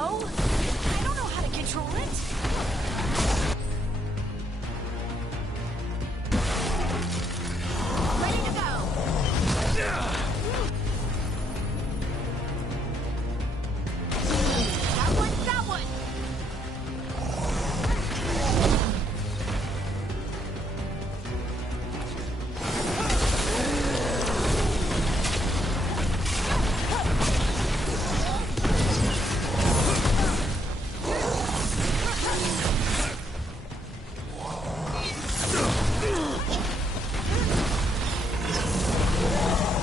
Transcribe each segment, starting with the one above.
know. I don't know how to control it. Ready to go. That one.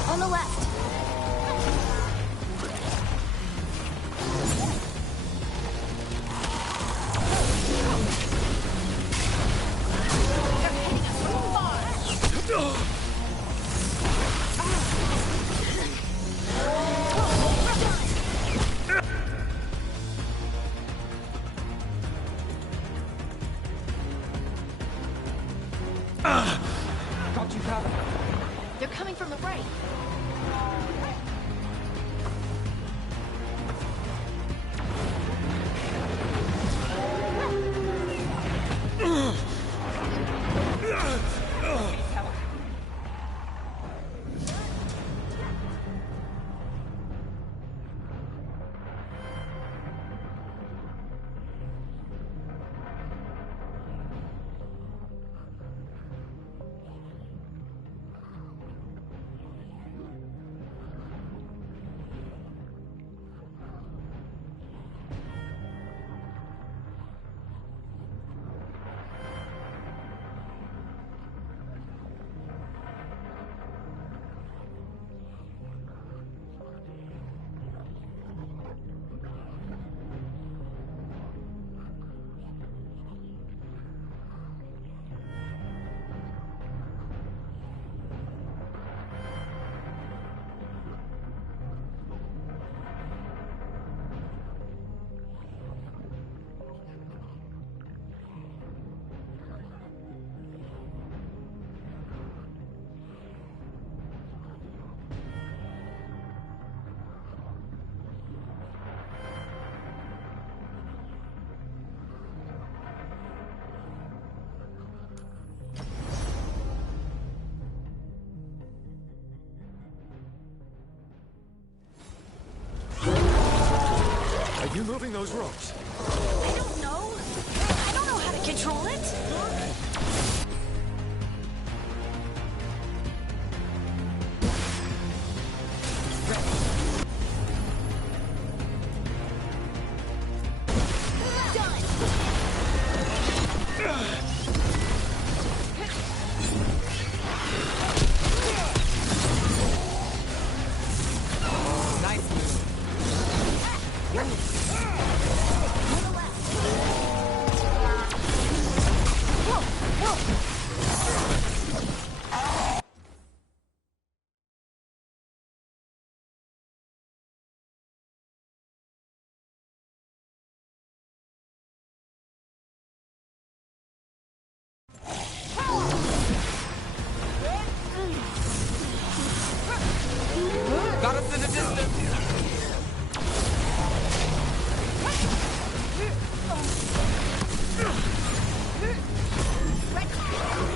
On the left. They're hitting us from far. Got you covered. They're coming from the right. Are you moving those ropes? I don't know. I don't know how to control it. Got us in the distance. Right.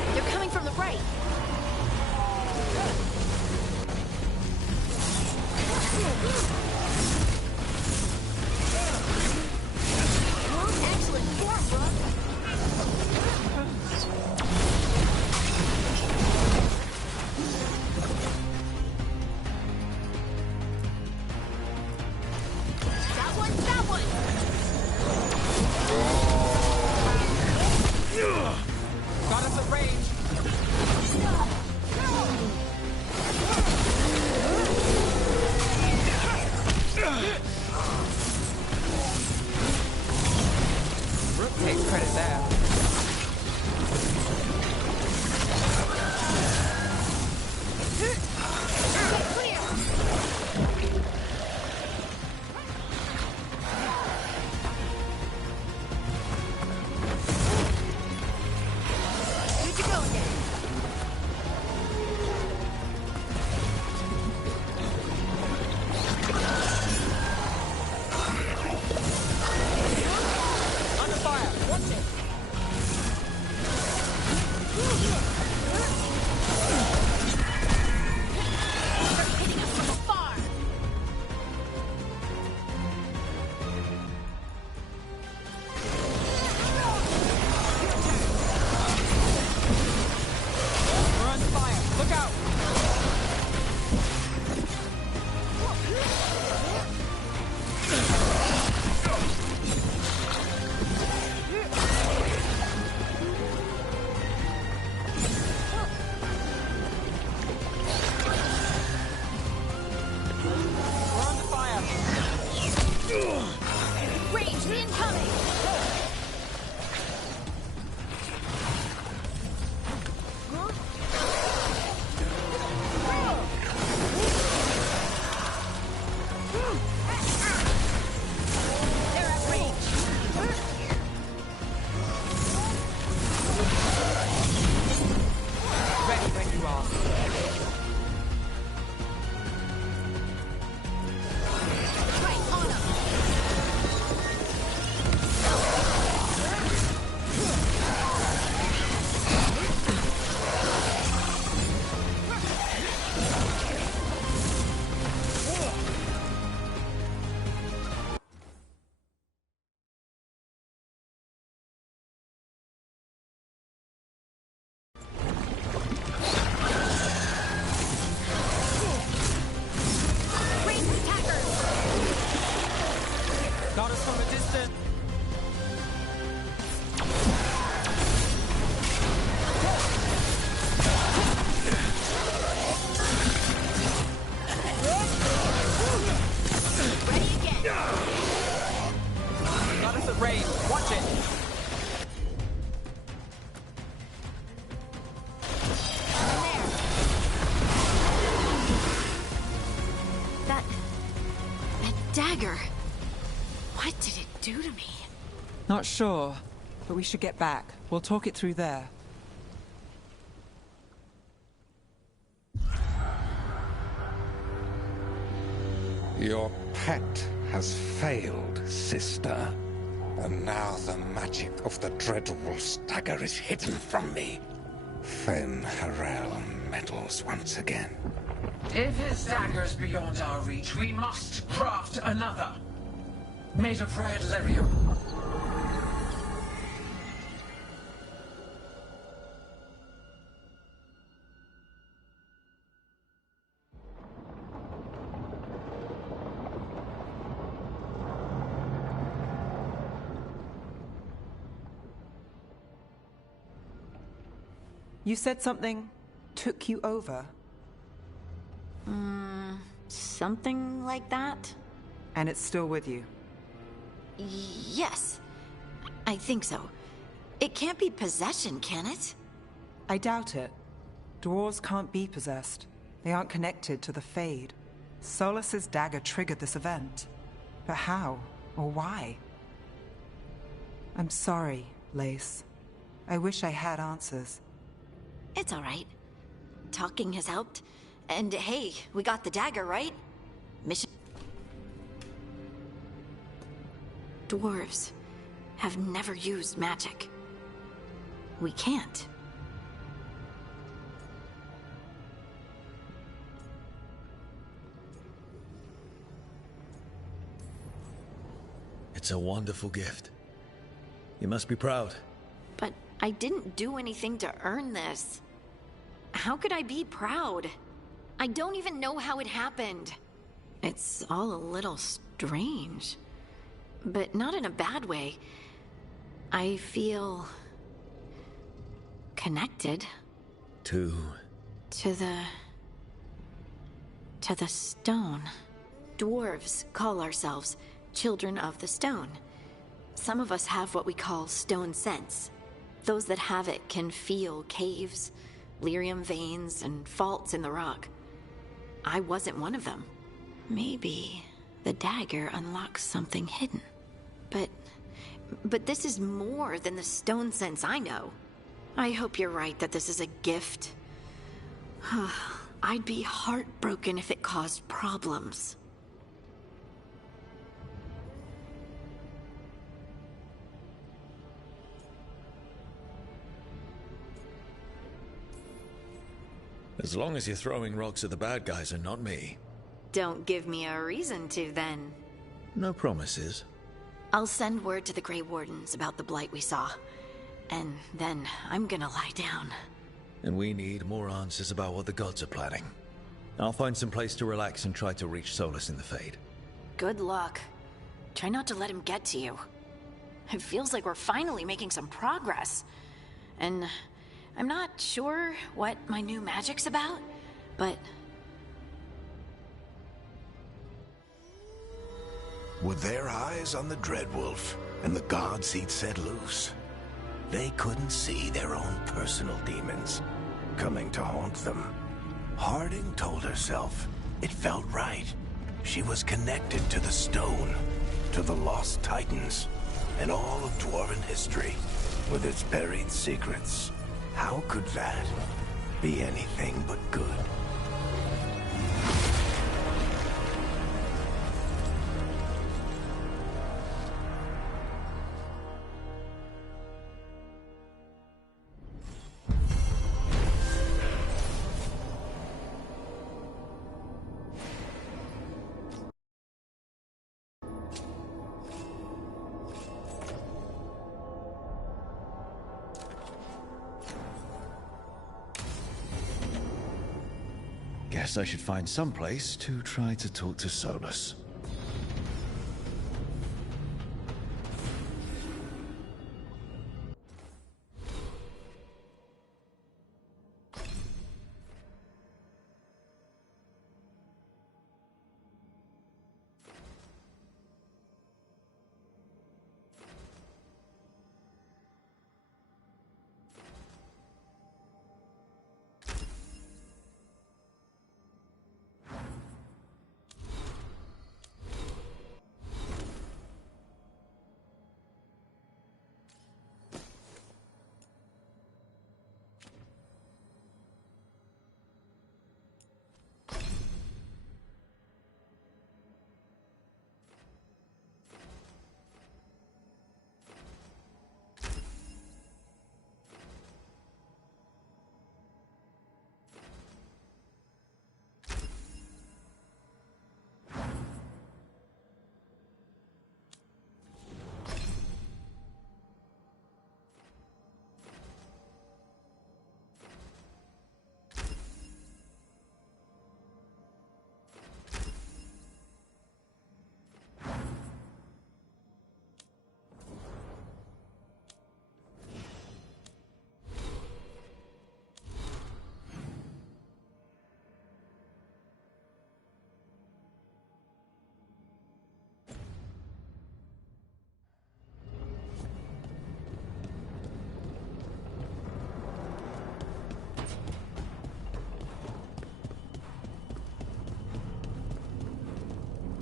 incoming! They're at range. Ready when you are. Right on 'em. Ranged attackers! Got us from a distance. Ready again. Got us at range. Watch it. There. That dagger. What did it do to me? Not sure, but we should get back. We'll talk it through there. Your pet has failed, sister. And now the magic of the dreadful stagger is hidden from me. Fen Harel meddles once again. If his dagger's beyond our reach, we must craft another. Made of red lyrium. You said something took you over, Something like that? and it's still with you. Yes. I think so. It can't be possession, can it? I doubt it. Dwarves can't be possessed. They aren't connected to the Fade. Solus's dagger triggered this event. But how? Or why? I'm sorry, Lace. I wish I had answers. It's all right. Talking has helped. And hey, we got the dagger, right? Mission. Dwarves have never used magic. We can't. It's a wonderful gift. You must be proud. But I didn't do anything to earn this. How could I be proud? I don't even know how it happened. It's all a little strange. But not in a bad way. I feel connected To to the stone. Dwarves call ourselves children of the stone. Some of us have what we call stone sense. Those that have it can feel caves, lyrium veins, and faults in the rock. I wasn't one of them. Maybe the dagger unlocks something hidden. But this is more than the stone sense I know. I hope you're right that this is a gift. I'd be heartbroken if it caused problems. as long as you're throwing rocks at the bad guys and not me. Don't give me a reason to, then. No promises. I'll send word to the Grey Wardens about the blight we saw. And then I'm gonna lie down. And we need more answers about what the gods are planning. I'll find some place to relax and try to reach Solus in the Fade. Good luck. Try not to let him get to you. It feels like we're finally making some progress. And I'm not sure what my new magic's about, but... With their eyes on the Dreadwolf and the gods he'd set loose, they couldn't see their own personal demons coming to haunt them. Harding told herself it felt right. She was connected to the stone, to the lost titans, and all of dwarven history, with its buried secrets. How could that be anything but good? Guess I should find some place to try to talk to Solus.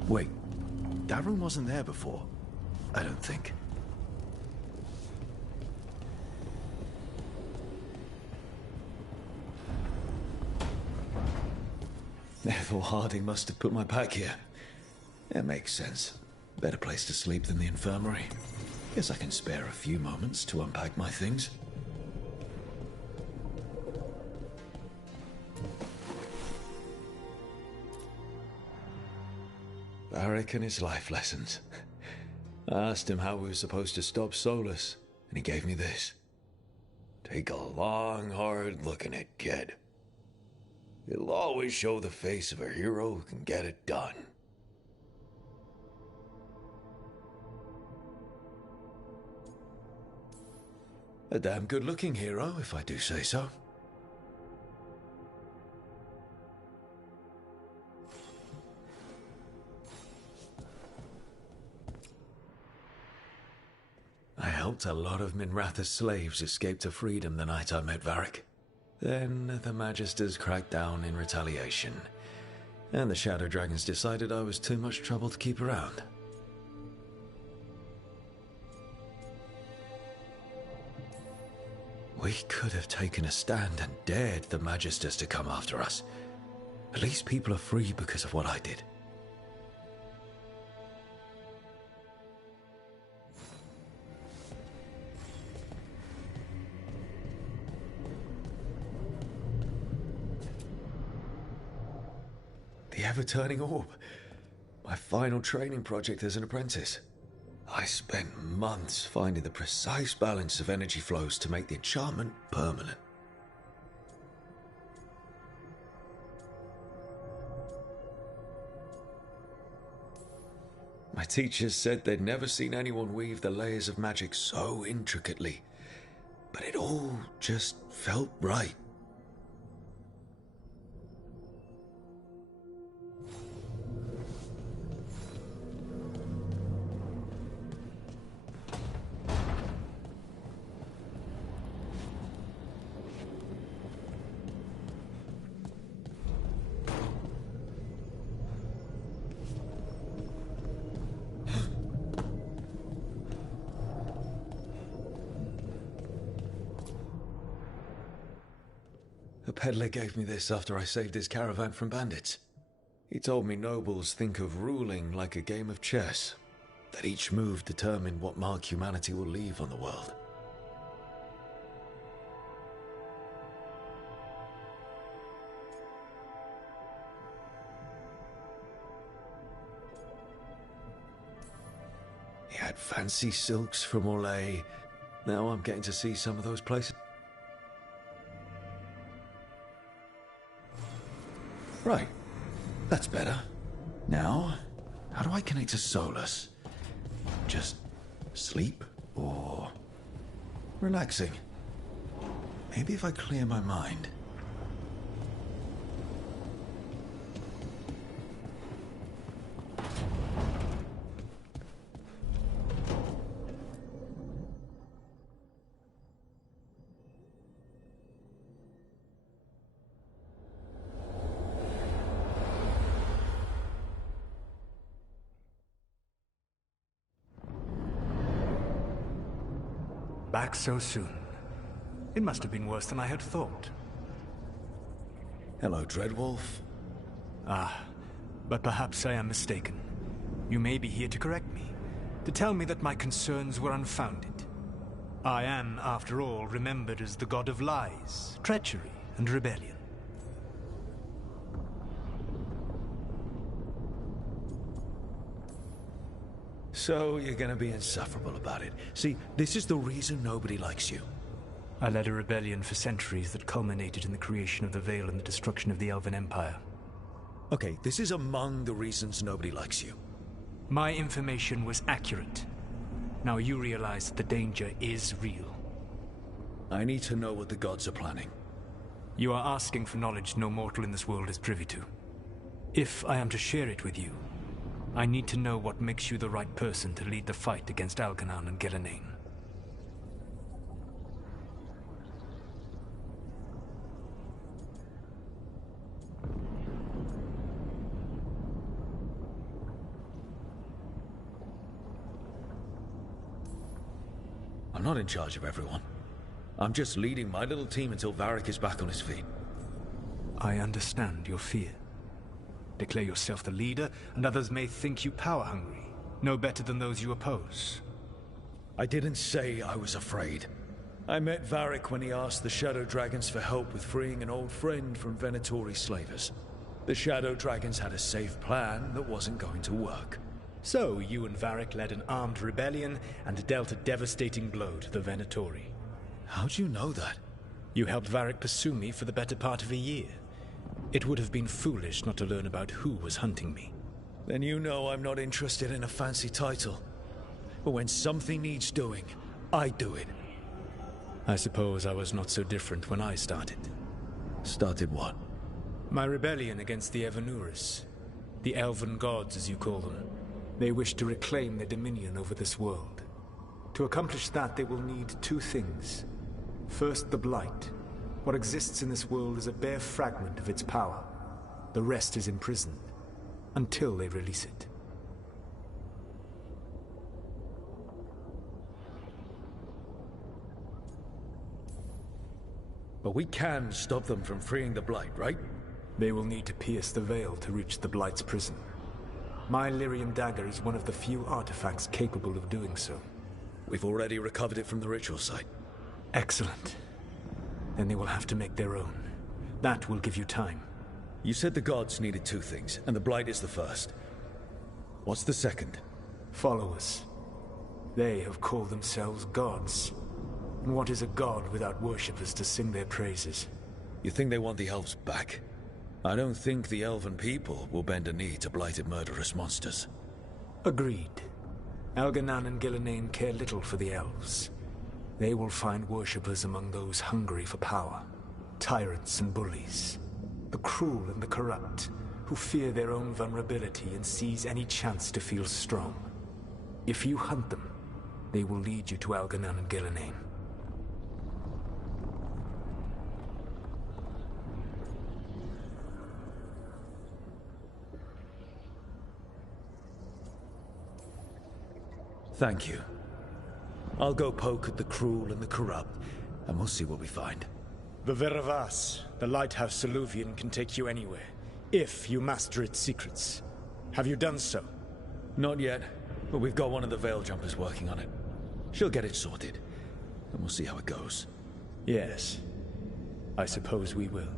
Wait, that room wasn't there before, I don't think. Ethel Harding must have put my pack here. It makes sense. Better place to sleep than the infirmary. Guess I can spare a few moments to unpack my things. Varric and his life lessons. I asked him how we were supposed to stop Solus, and he gave me this. Take a long, hard look at it, kid. It'll always show the face of a hero who can get it done. A damn good-looking hero, if I do say so. I helped a lot of Minratha's slaves escape to freedom the night I met Varric. Then the Magisters cracked down in retaliation, and the Shadow Dragons decided I was too much trouble to keep around. We could have taken a stand and dared the Magisters to come after us. At least people are free because of what I did. The ever-turning orb. My final training project as an apprentice. I spent months finding the precise balance of energy flows to make the enchantment permanent. My teachers said they'd never seen anyone weave the layers of magic so intricately, but it all just felt right. peddler gave me this after I saved his caravan from bandits. He told me nobles think of ruling like a game of chess, that each move determined what mark humanity will leave on the world. He had fancy silks from Orlais. Now I'm getting to see some of those places. Right. That's better. Now, how do I connect to Solus? Just sleep or relaxing? Maybe if I clear my mind. Back so soon. It must have been worse than I had thought. Hello, Dreadwolf. But perhaps I am mistaken. You may be here to correct me, to tell me that my concerns were unfounded. I am, after all, remembered as the god of lies, treachery, and rebellion. So you're gonna be insufferable about it. See, this is the reason nobody likes you. I led a rebellion for centuries that culminated in the creation of the Veil and the destruction of the Elven Empire. Okay, this is among the reasons nobody likes you. My information was accurate. Now you realize that the danger is real. I need to know what the gods are planning. You are asking for knowledge no mortal in this world is privy to. If I am to share it with you, I need to know what makes you the right person to lead the fight against Algernon and Gillenane. I'm not in charge of everyone. I'm just leading my little team until Varric is back on his feet. I understand your fear. Declare yourself the leader, and others may think you power-hungry, no better than those you oppose. I didn't say I was afraid. I met Varric when he asked the Shadow Dragons for help with freeing an old friend from Venatori slavers. The Shadow Dragons had a safe plan that wasn't going to work. So, you and Varric led an armed rebellion and dealt a devastating blow to the Venatori. How'd you know that? You helped Varric pursue me for the better part of a year. It would have been foolish not to learn about who was hunting me. Then you know I'm not interested in a fancy title. But when something needs doing, I do it. I suppose I was not so different when I started. Started what? My rebellion against the Evanuris. The Elven gods, as you call them. They wish to reclaim their dominion over this world. To accomplish that, they will need two things. First, the Blight. What exists in this world is a bare fragment of its power. The rest is imprisoned, until they release it. But we can stop them from freeing the Blight, right? They will need to pierce the veil to reach the Blight's prison. My Lyrium dagger is one of the few artifacts capable of doing so. We've already recovered it from the ritual site. Excellent. Then they will have to make their own. That will give you time. You said the gods needed two things, and the Blight is the first. What's the second? Followers. They have called themselves gods. And what is a god without worshippers to sing their praises? You think they want the elves back? I don't think the elven people will bend a knee to blighted murderous monsters. Agreed. Algernon and Gillenane care little for the elves. They will find worshippers among those hungry for power. Tyrants and bullies. The cruel and the corrupt, who fear their own vulnerability and seize any chance to feel strong. If you hunt them, they will lead you to Algernon and Gillenane. Thank you. I'll go poke at the cruel and the corrupt, and we'll see what we find. The Veravas, the lighthouse Soluvian, can take you anywhere, if you master its secrets. Have you done so? Not yet, but we've got one of the Veil Jumpers working on it. She'll get it sorted, and we'll see how it goes. Yes, I suppose we will.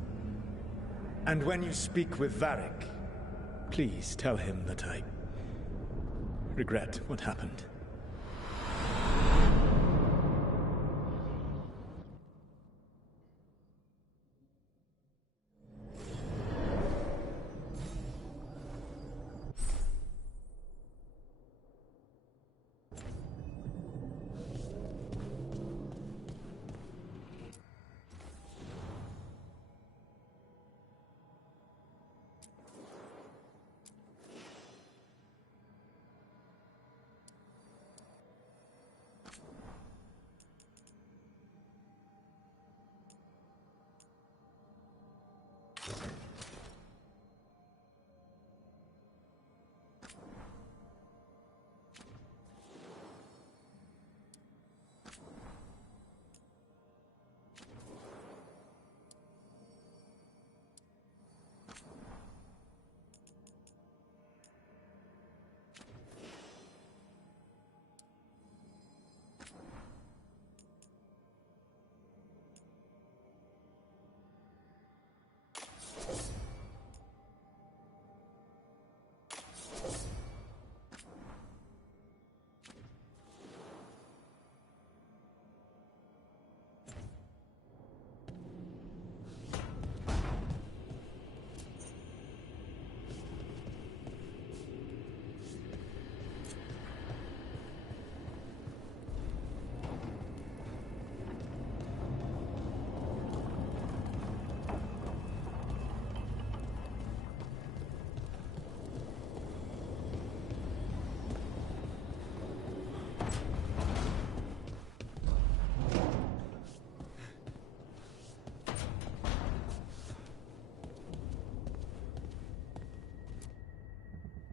And when you speak with Varric, please tell him that I regret what happened.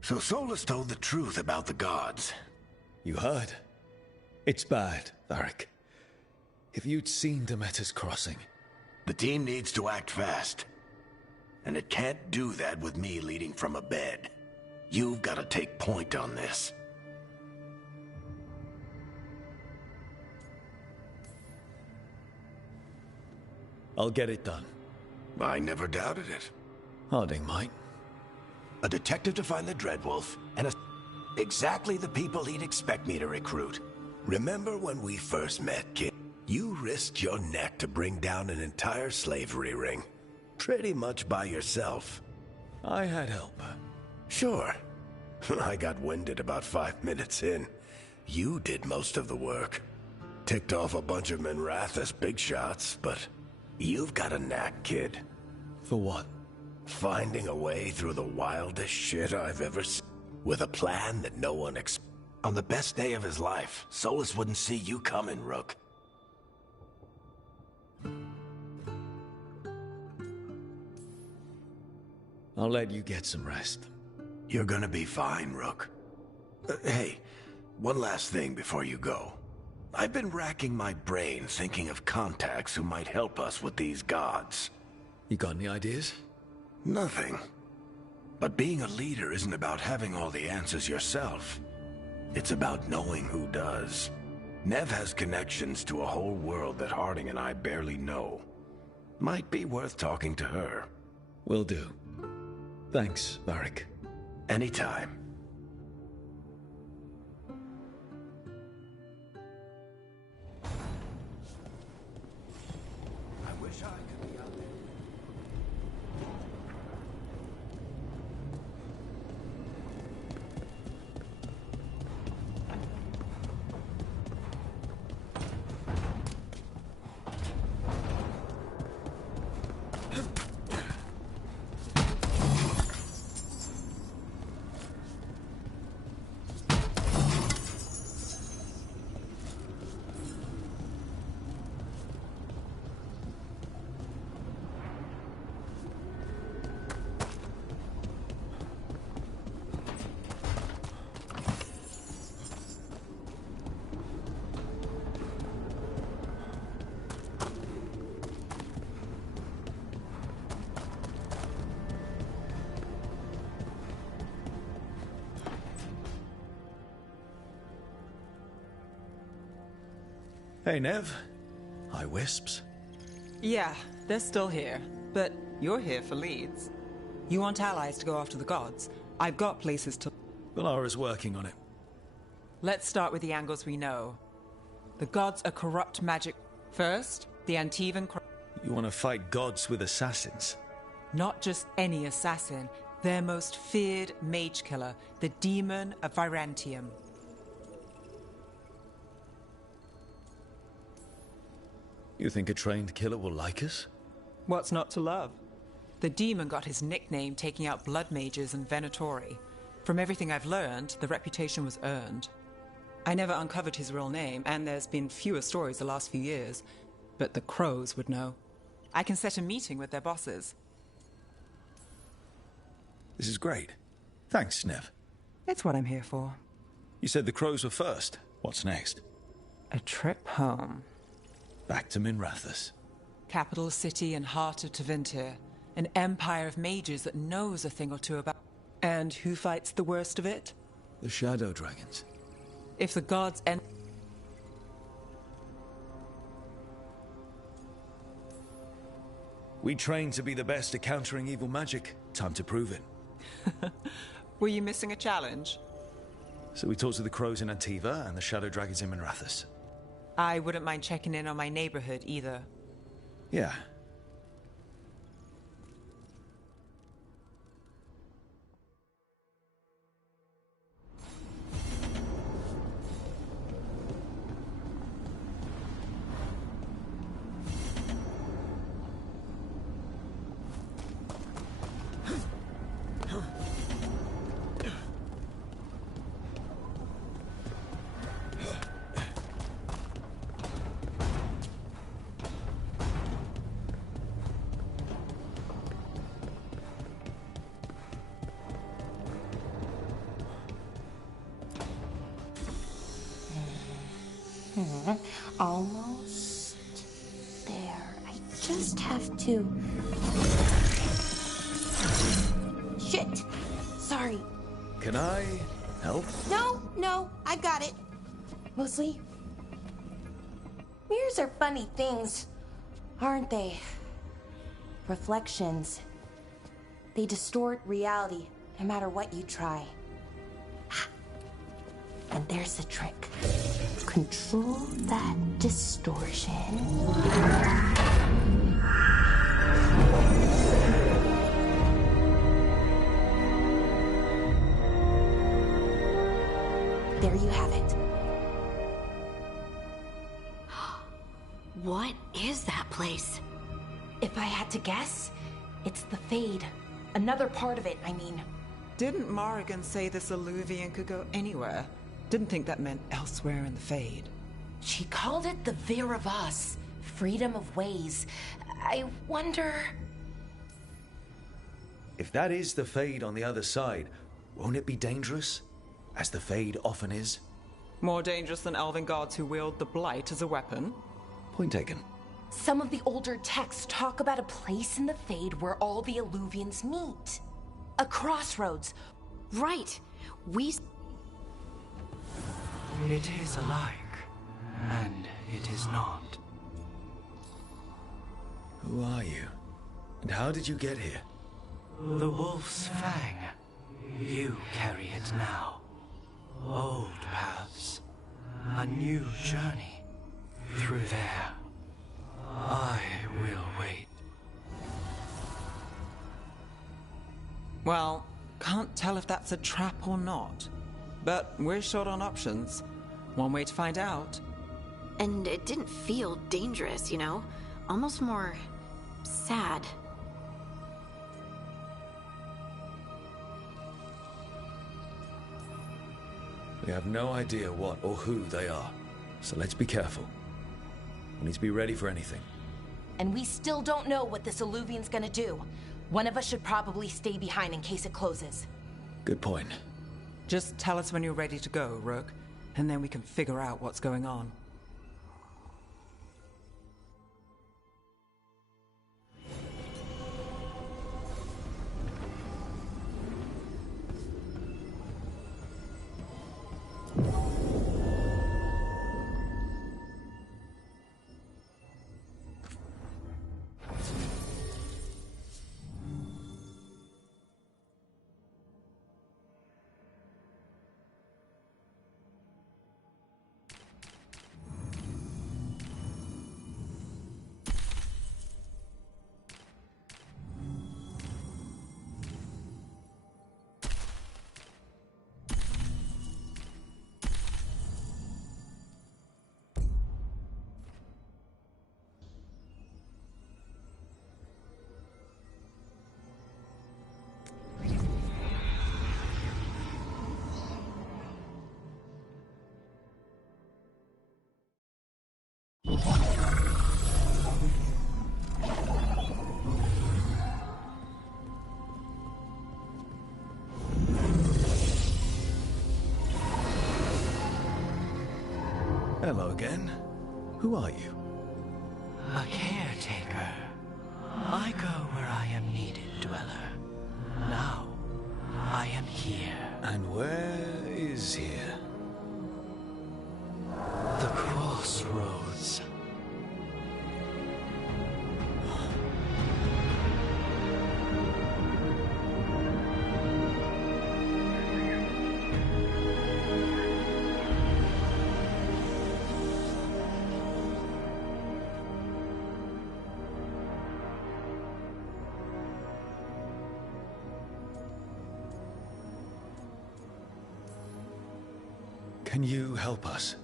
So Solus told the truth about the gods. You heard? It's bad, Varric. If you'd seen Demeter's crossing... The team needs to act fast. And it can't do that with me leading from a bed. You've got to take point on this. I'll get it done. I never doubted it. Harding might. A detective to find the Dreadwolf, and exactly the people he'd expect me to recruit. Remember when we first met, kid? You risked your neck to bring down an entire slavery ring. Pretty much by yourself. I had help. Sure. I got winded about 5 minutes in. You did most of the work. Ticked off a bunch of Minrathous big shots, but you've got a knack, kid. For what? Finding a way through the wildest shit I've ever seen. With a plan that no one On the best day of his life, Solus wouldn't see you coming, Rook. I'll let you get some rest. You're gonna be fine, Rook. Hey, one last thing before you go. I've been racking my brain thinking of contacts who might help us with these gods. You got any ideas? Nothing. But being a leader isn't about having all the answers yourself. It's about knowing who does. Nev has connections to a whole world that Harding and I barely know. Might be worth talking to her. Will do. Thanks, Varric. Anytime. I wish I could be out there. Hey, Nev. Hi, Wisps. Yeah, they're still here. But you're here for leads. You want allies to go after the gods? I've got places to... Valara's working on it. Let's start with the angles we know. The gods are corrupt magic. First, the Antivan... You want to fight gods with assassins? Not just any assassin. Their most feared mage killer, the Demon of Virantium. You think a trained killer will like us? What's not to love? The demon got his nickname taking out blood mages and Venatori. From everything I've learned, the reputation was earned. I never uncovered his real name, and there's been fewer stories the last few years, but the crows would know. I can set a meeting with their bosses. This is great. Thanks, Nev. It's what I'm here for. You said the crows were first. What's next? A trip home. Back to Minrathous. Capital city and heart of Tevinter. An empire of mages that knows a thing or two about... And who fights the worst of it? The Shadow Dragons. If the gods end... We trained to be the best at countering evil magic. Time to prove it. Were you missing a challenge? So we talked to the crows in Antiva and the Shadow Dragons in Minrathous. I wouldn't mind checking in on my neighborhood either. Yeah. Almost there. I just have to... Shit! Sorry. Can I help? No, I got it. Mostly, mirrors are funny things, aren't they? Reflections. They distort reality, no matter what you try. And there's the trick. Control that distortion. There you have it. What is that place? If I had to guess, it's the Fade. Another part of it, I mean. Didn't Morrigan say this Alluvian could go anywhere? Didn't think that meant elsewhere in the Fade. She called it the Vir of Us, freedom of ways. I wonder... If that is the Fade on the other side, won't it be dangerous? As the Fade often is? More dangerous than elven gods who wield the Blight as a weapon? Point taken. Some of the older texts talk about a place in the Fade where all the Alluvians meet. A crossroads. Right. It is alike, and it is not. Who are you? And how did you get here? The Wolf's Fang. You carry it now. Old paths. A new journey. Through there. I will wait. Well, can't tell if that's a trap or not. But we're short on options. One way to find out. And it didn't feel dangerous, you know? Almost more... sad. We have no idea what or who they are, so let's be careful. We need to be ready for anything. And we still don't know what this Alluvian's gonna do. One of us should probably stay behind in case it closes. Good point. Just tell us when you're ready to go, Rook, and then we can figure out what's going on. Hello again. Who are you? A caretaker. I go where I am needed, Dweller. Now, I am here. And where is here? The crossroads. Can you help us?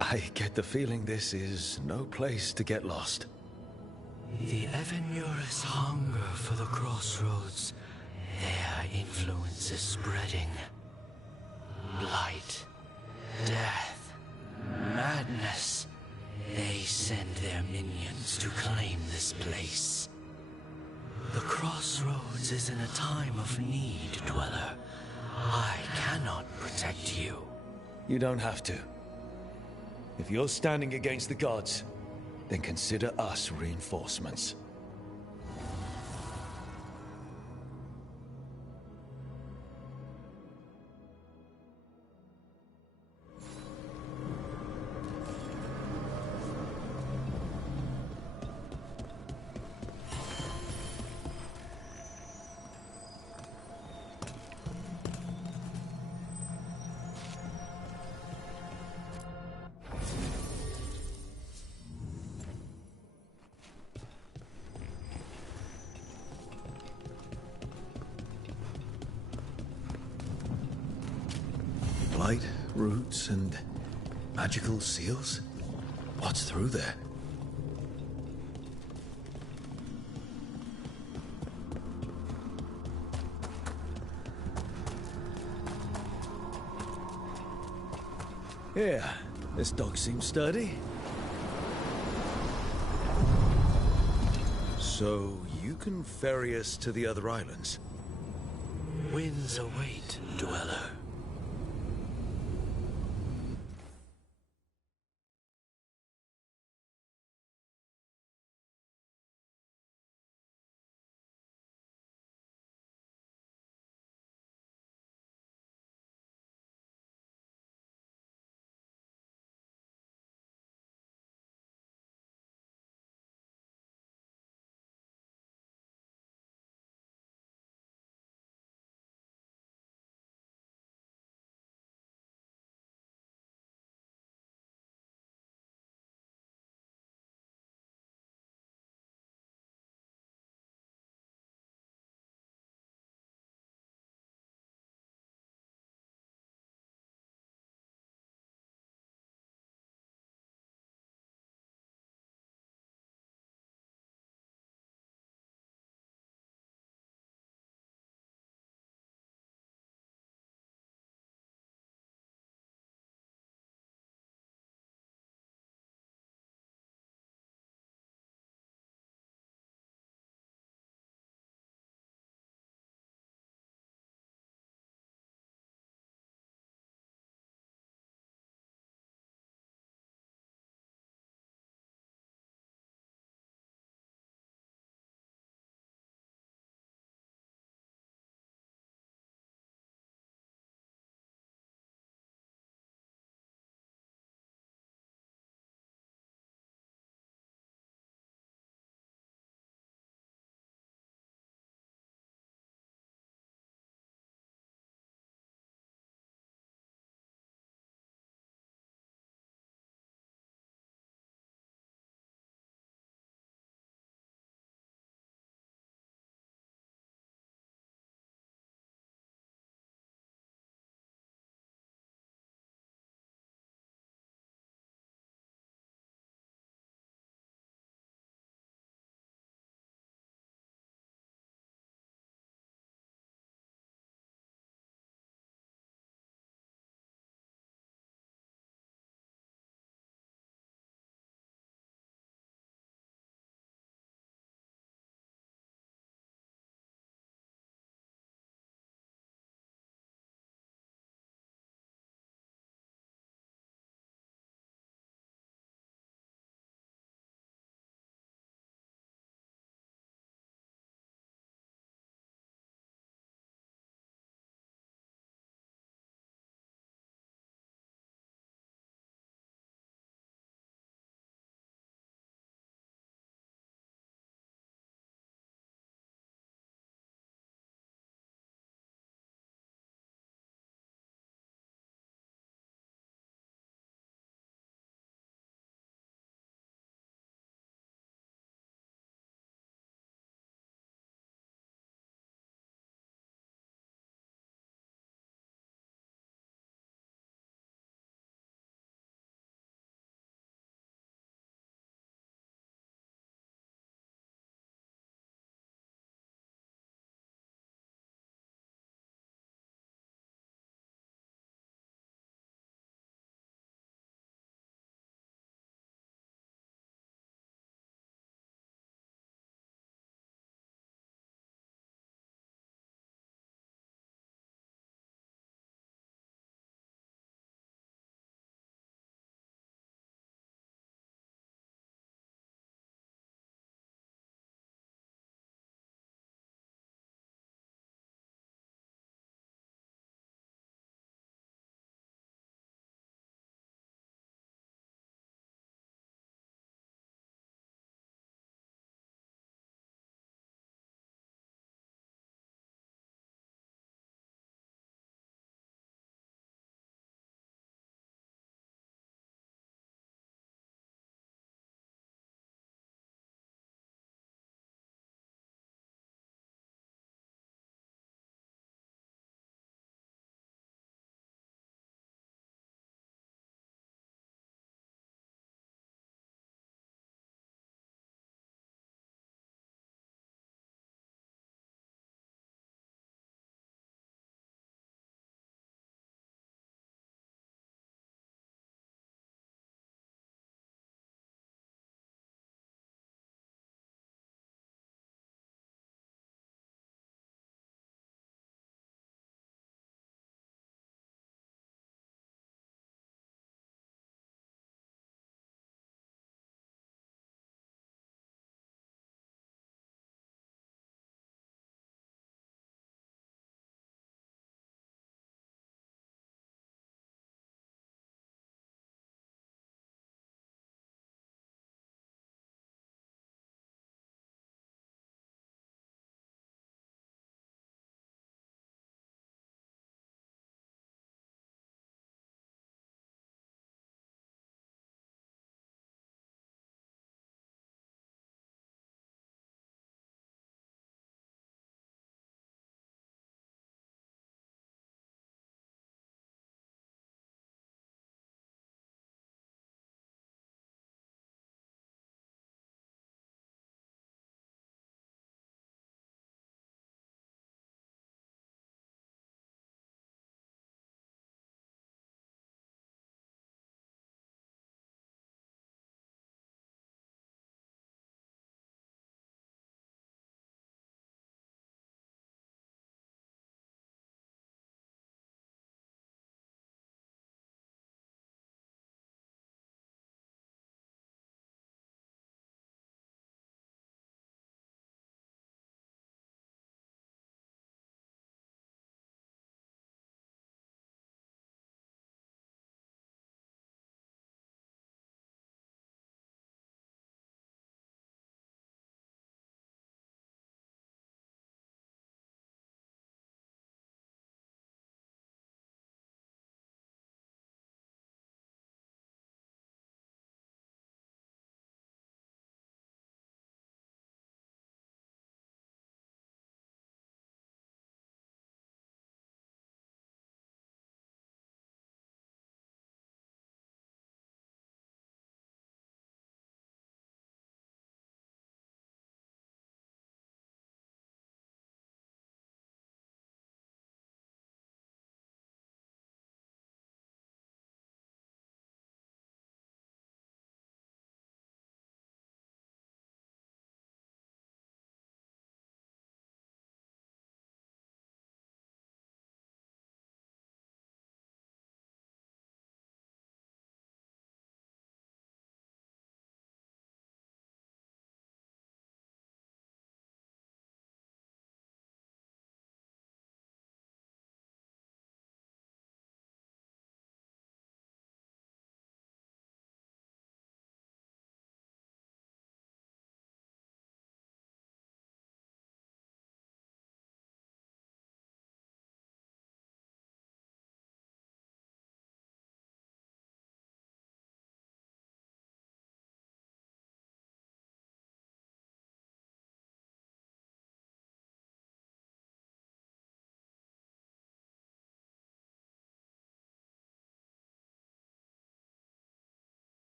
I get the feeling this is no place to get lost. The Evenurus hunger for the crossroads. Their influence is spreading. Blight, death, madness. They send their minions to claim this place. The crossroads is in a time of need, Dweller. I cannot protect you. You don't have to. If you're standing against the gods, then consider us reinforcements. Blight, roots, and magical seals? What's through there? Yeah, this dog seems sturdy. So, you can ferry us to the other islands? Winds await, Dweller.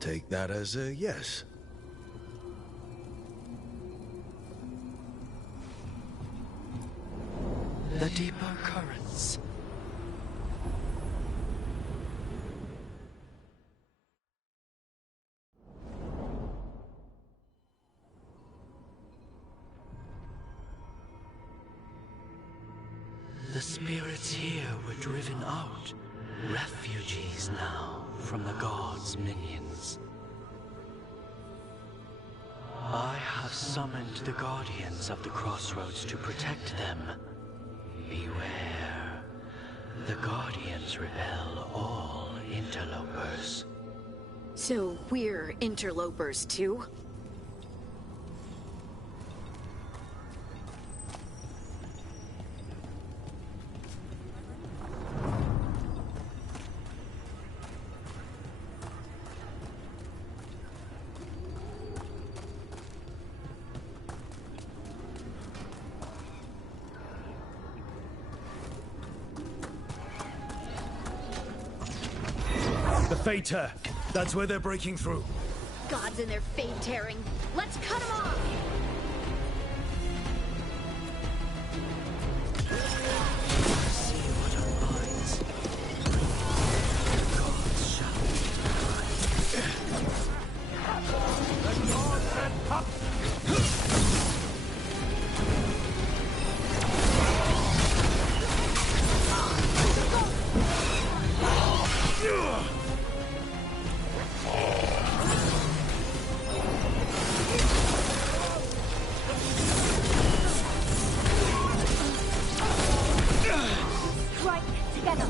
take that as a yes. The deeper currents. The spirits here were driven out, refugees now from the gods' minions. I have summoned the guardians of the crossroads to protect them. Beware. The guardians repel all interlopers. So we're interlopers too? The Fade Tear. That's where they're breaking through. Gods and their fade tearing. Let's cut them off! See what abides. The gods Right, together.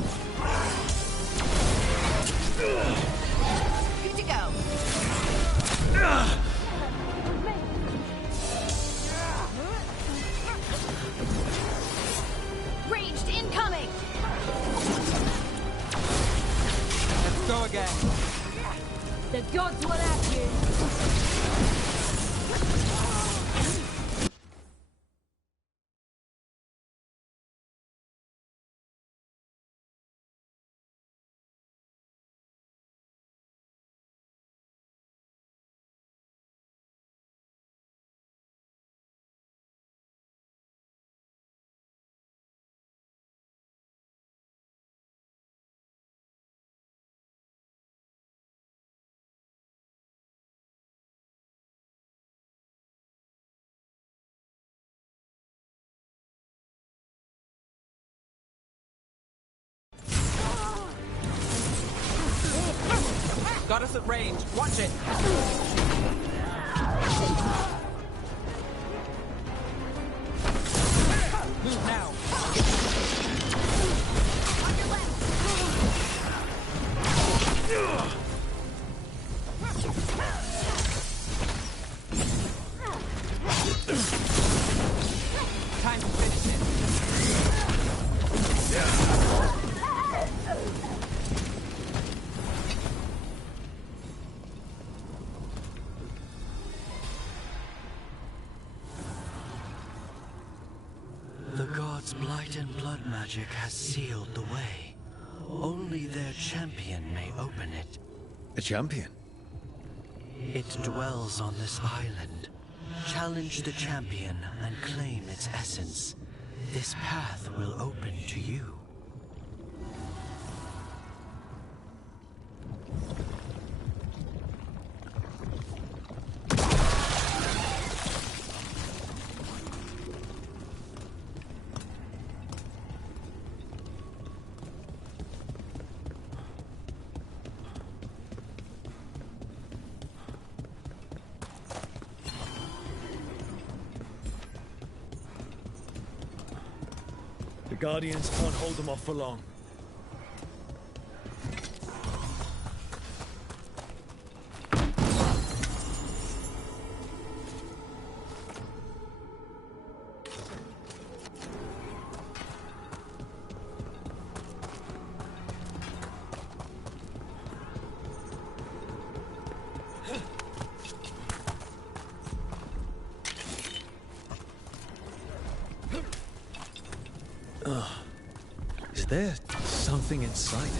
Good to go. Raged incoming! Let's go again. The gods will have you! Got us at range. Watch it. Move now. On your left! Time to finish it. The gods' blight and blood magic has sealed the way. Only their champion may open it. A champion? It dwells on this island. Challenge the champion and claim its essence. This path will open to you. The Guardians can't hold them off for long. Is there something inside it?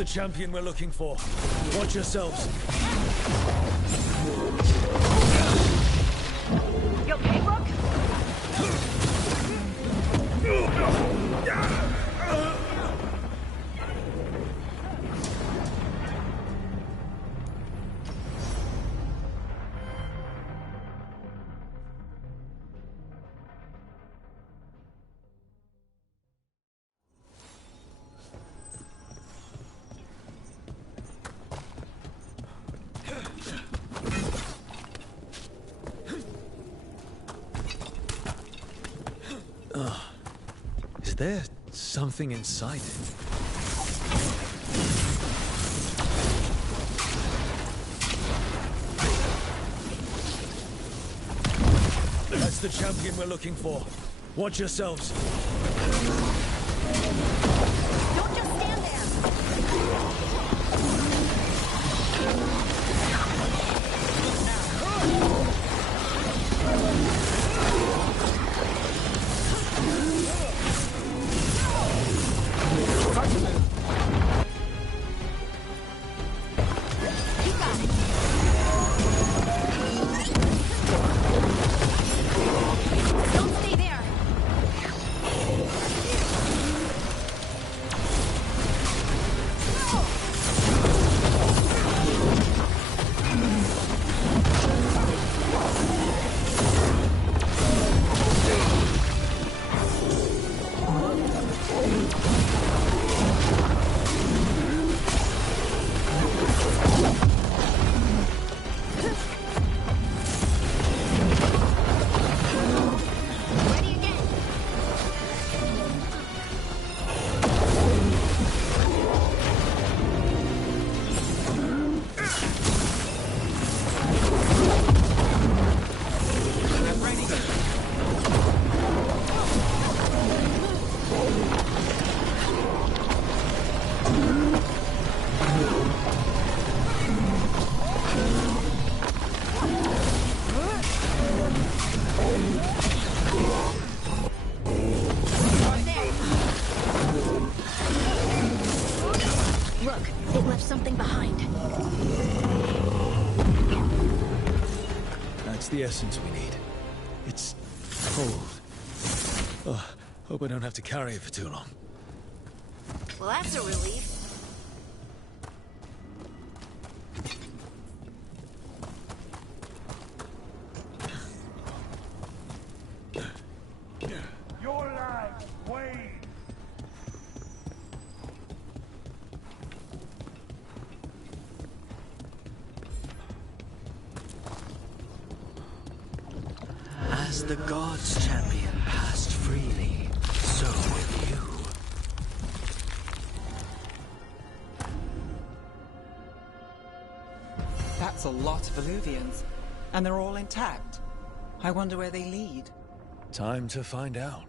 the champion we're looking for. Watch yourselves. You okay, Rook? Is there something inside it? That's the champion we're looking for. Watch yourselves. Don't just stand there! Don't stay there! Ready again! I'm ready. Look, it left something behind. That's the essence we need. It's cold. Oh, hope I don't have to carry it for too long. Well, that's a relief. Your lives, Wade! As the gods' champion passed freely, so will you. That's a lot of Illuvians. And they're all intact. I wonder where they lead. Time to find out.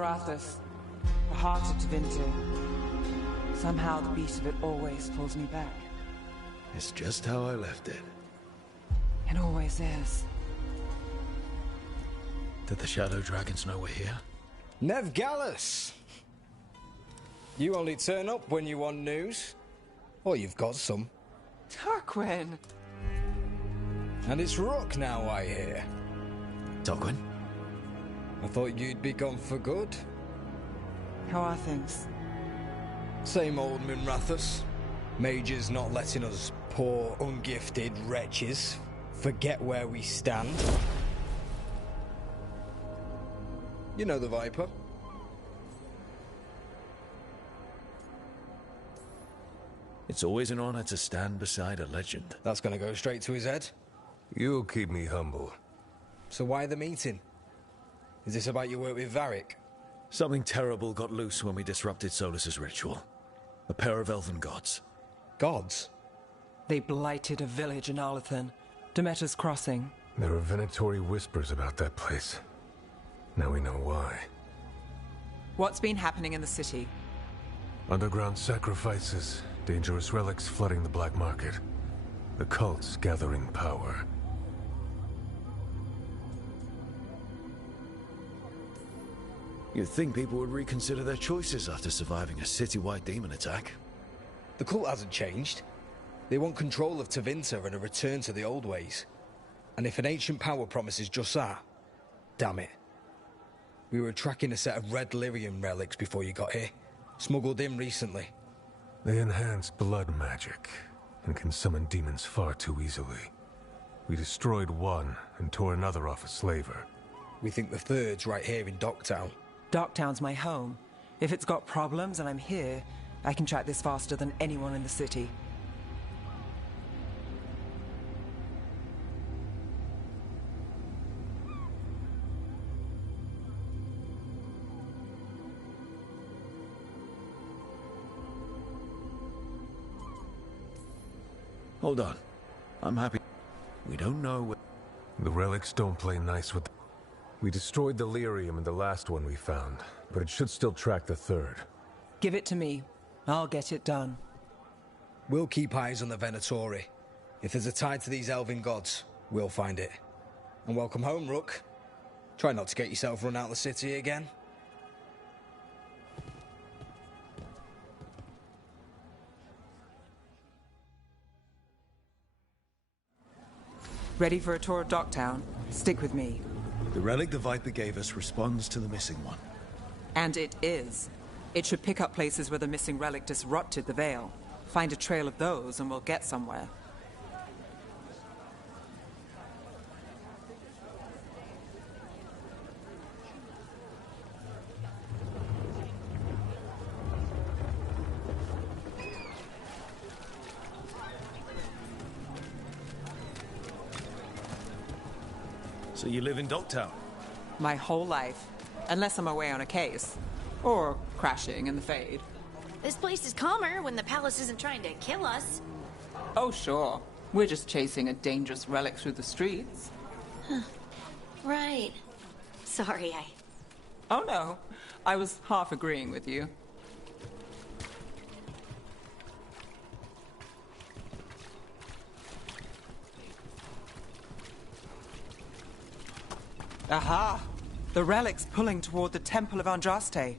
Minrathous, the heart of Tevinter. Somehow the beat of it always pulls me back. It's just how I left it. It always is. Did the Shadow Dragons know we're here? Nev Gallus! You only turn up when you want news. Or you've got some. Tarquin! And it's Rook now, I hear. Tarquin? I thought you'd be gone for good. How are things? Same old Minrathous. Mages not letting us poor, ungifted wretches forget where we stand. You know the Viper. It's always an honor to stand beside a legend. That's gonna go straight to his head. You'll keep me humble. So why the meeting? Is this about your work with Varric? Something terrible got loose when we disrupted Solus's ritual. A pair of elven gods. Gods? They blighted a village in Arlathan, Demeter's Crossing. There are venatory whispers about that place. Now we know why. What's been happening in the city? Underground sacrifices, dangerous relics flooding the black market. The cults gathering power. You'd think people would reconsider their choices after surviving a citywide demon attack. The cult hasn't changed. They want control of Tevinter and a return to the old ways. And if an ancient power promises just that, damn it. We were tracking a set of red lyrium relics before you got here. Smuggled in recently. They enhance blood magic and can summon demons far too easily. We destroyed one and tore another off a slaver. We think the third's right here in Docktown. Docktown's my home. If it's got problems and I'm here, I can track this faster than anyone in the city. Hold on. I'm happy. We don't know where... The relics don't play nice with... We destroyed the lyrium in the last one we found, but it should still track the third. Give it to me. I'll get it done. We'll keep eyes on the Venatori. If there's a tie to these elven gods, we'll find it. And welcome home, Rook. Try not to get yourself run out of the city again. Ready for a tour of Docktown? Stick with me. The relic the Viper gave us responds to the missing one. And it is. It should pick up places where the missing relic disrupted the Veil. Find a trail of those and we'll get somewhere. So you live in Docktown? My whole life. Unless I'm away on a case. Or crashing in the Fade. This place is calmer when the palace isn't trying to kill us. Oh, sure. We're just chasing a dangerous relic through the streets. Right. Sorry, Oh, no. I was half agreeing with you. Aha! The relic's pulling toward the Temple of Andraste.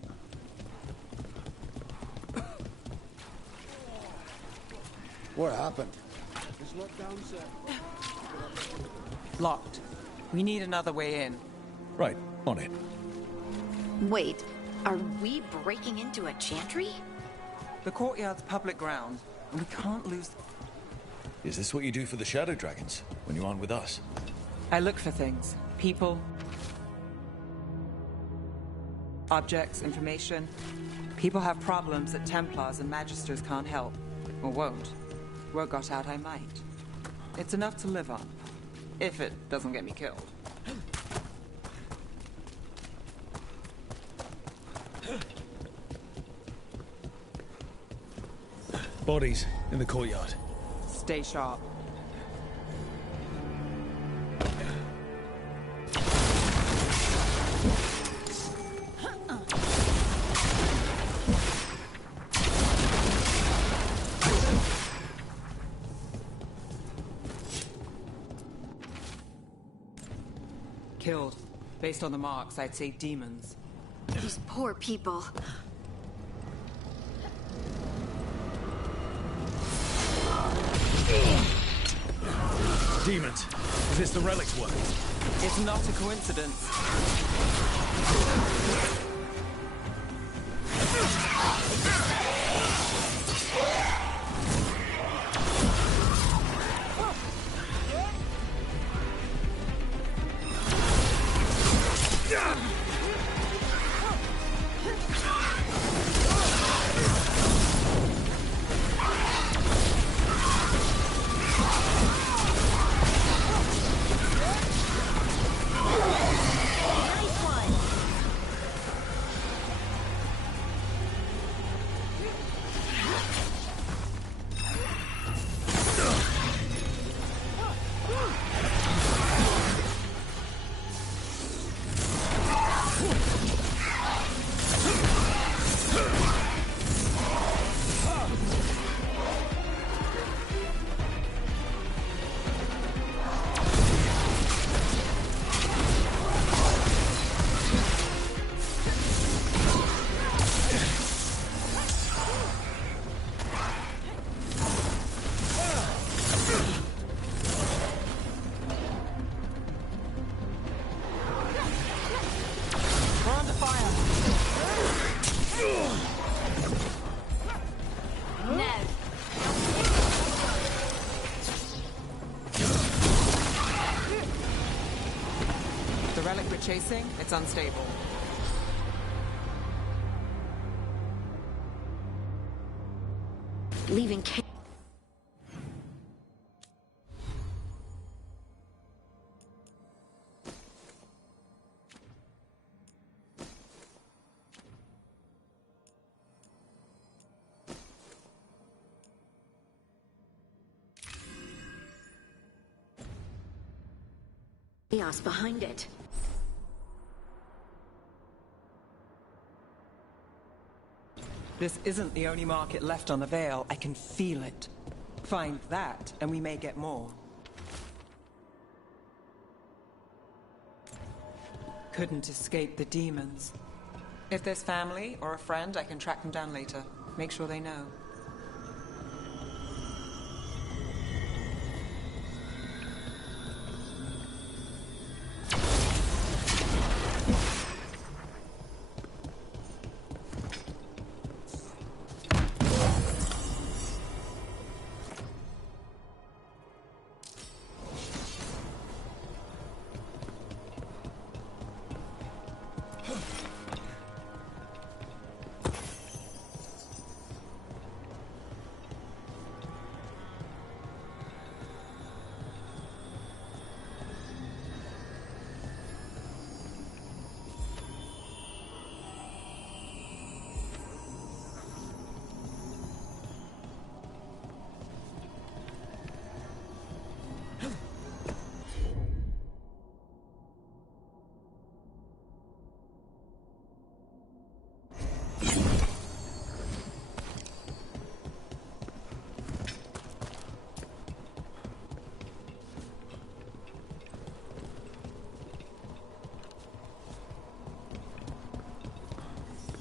What happened? It's locked down, sir. Locked. We need another way in. Right, on it. Wait, are we breaking into a chantry? The courtyard's public ground, and we can't lose... Is this what you do for the Shadow Dragons, when you aren't with us? I look for things. People. Objects, information. People have problems that Templars and Magisters can't help. Or won't. Word got out I might. It's enough to live on. If it doesn't get me killed. Bodies in the courtyard. Stay sharp. Killed. Based on the marks, I'd say demons. These poor people. Demons. Is this the relic's work? It's not a coincidence. The relic we're chasing, it's unstable. Leaving chaos behind it. This isn't the only market left on the Veil. I can feel it. Find that, and we may get more. Couldn't escape the demons. If there's family or a friend, I can track them down later. Make sure they know.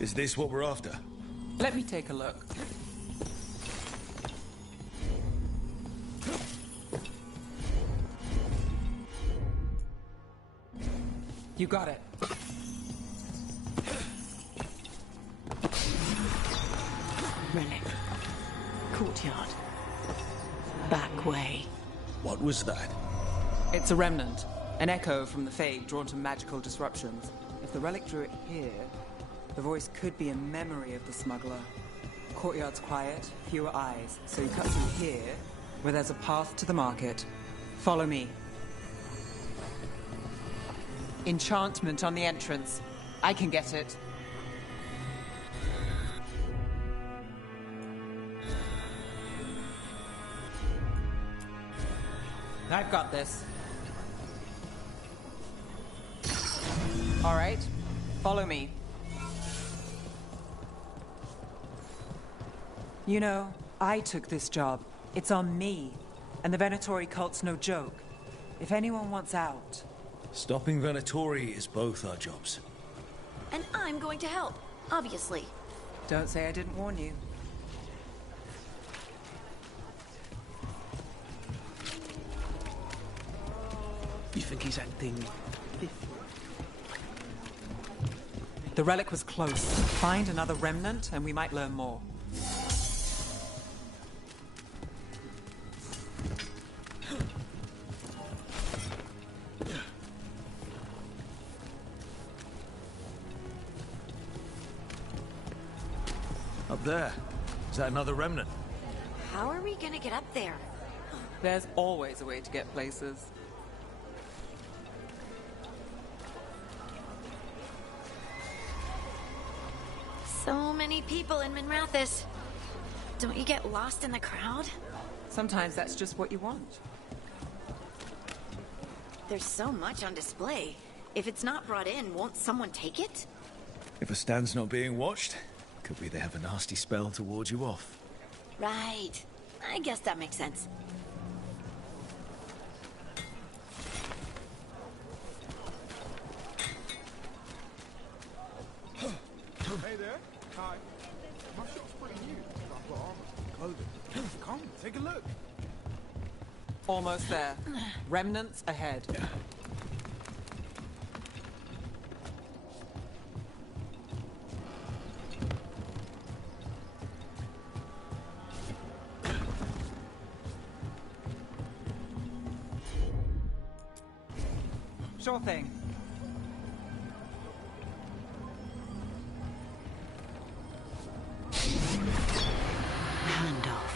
Is this what we're after? Let me take a look. You got it. Relic. Courtyard. Back way. What was that? It's a remnant. An echo from the Fade drawn to magical disruptions. If the relic drew it here, the voice could be a memory of the smuggler. Courtyard's quiet, fewer eyes, so you cut through here, where there's a path to the market. Follow me. Enchantment on the entrance. I can get it. I've got this. All right, follow me. You know, I took this job. It's on me. And the Venatori cult's no joke. If anyone wants out, Stopping Venatori is both our jobs. And I'm going to help, obviously. Don't say I didn't warn you. You think he's acting... The relic was close. Find another remnant and we might learn more. Up there. Is that another remnant? How are we gonna get up there? There's always a way to get places. So many people in Minrathis. Don't you get lost in the crowd? Sometimes that's just what you want. There's so much on display. If it's not brought in, won't someone take it? If a stand's not being watched, could be they have a nasty spell to ward you off. Right. I guess that makes sense. Hey there. Hi. My shop's pretty new. I've got armor, clothing. Come, take a look. Almost there. Remnants ahead. Sure thing. Handoff.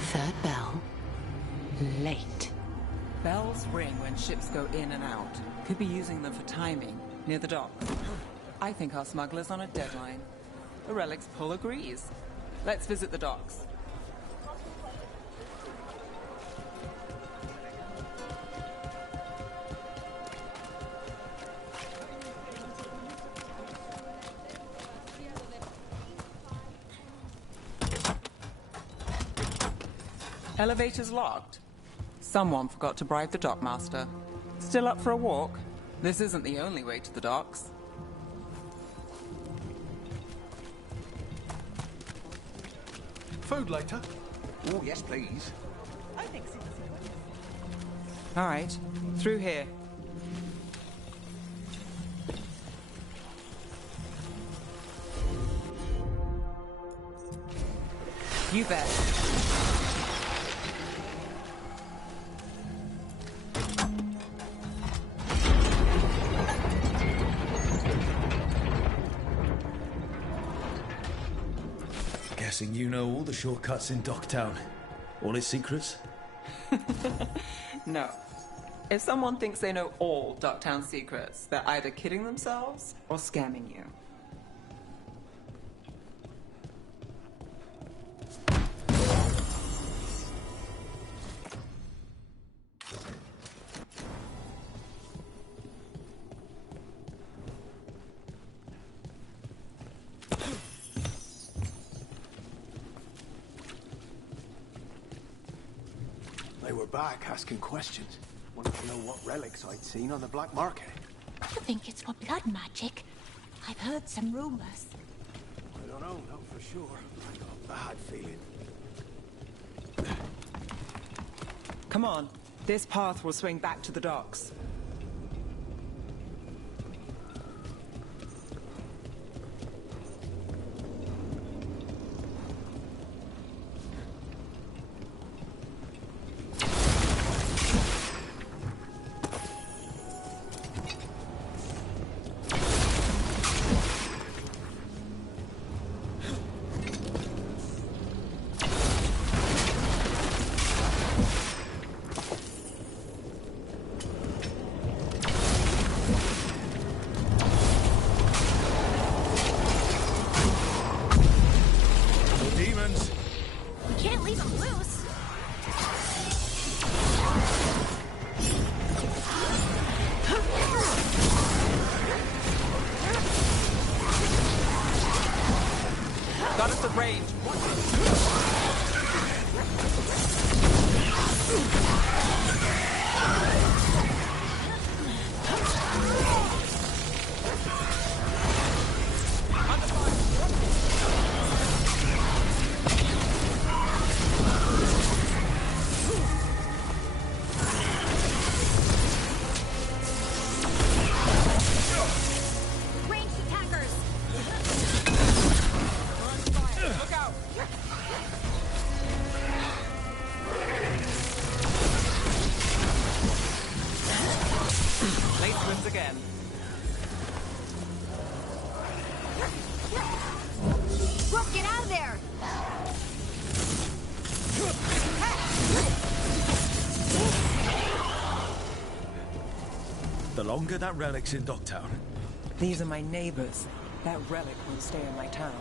Third bell. Late. Bells ring when ships go in and out. Could be using them for timing, near the dock. I think our smuggler's on a deadline. The relic's pull agrees. Let's visit the docks. Elevator's locked. Someone forgot to bribe the dockmaster. Still up for a walk? This isn't the only way to the docks. Food later? Oh, yes, please. All right, through here. You bet. Guessing you know all the shortcuts in Docktown. All its secrets? No. If someone thinks they know all Docktown secrets, they're either kidding themselves or scamming you. They were back asking questions. Wanted to know what relics I'd seen on the black market. I think it's for blood magic. I've heard some rumors. I don't know, not for sure. I got a bad feeling. Come on. This path will swing back to the docks. The longer that relic's in Docktown. These are my neighbors. That relic will stay in my town.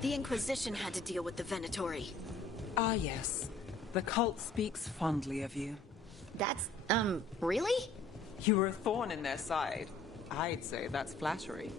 The Inquisition had to deal with the Venatori. Ah, yes. The cult speaks fondly of you. That's, really? You were a thorn in their side. I'd say that's flattery.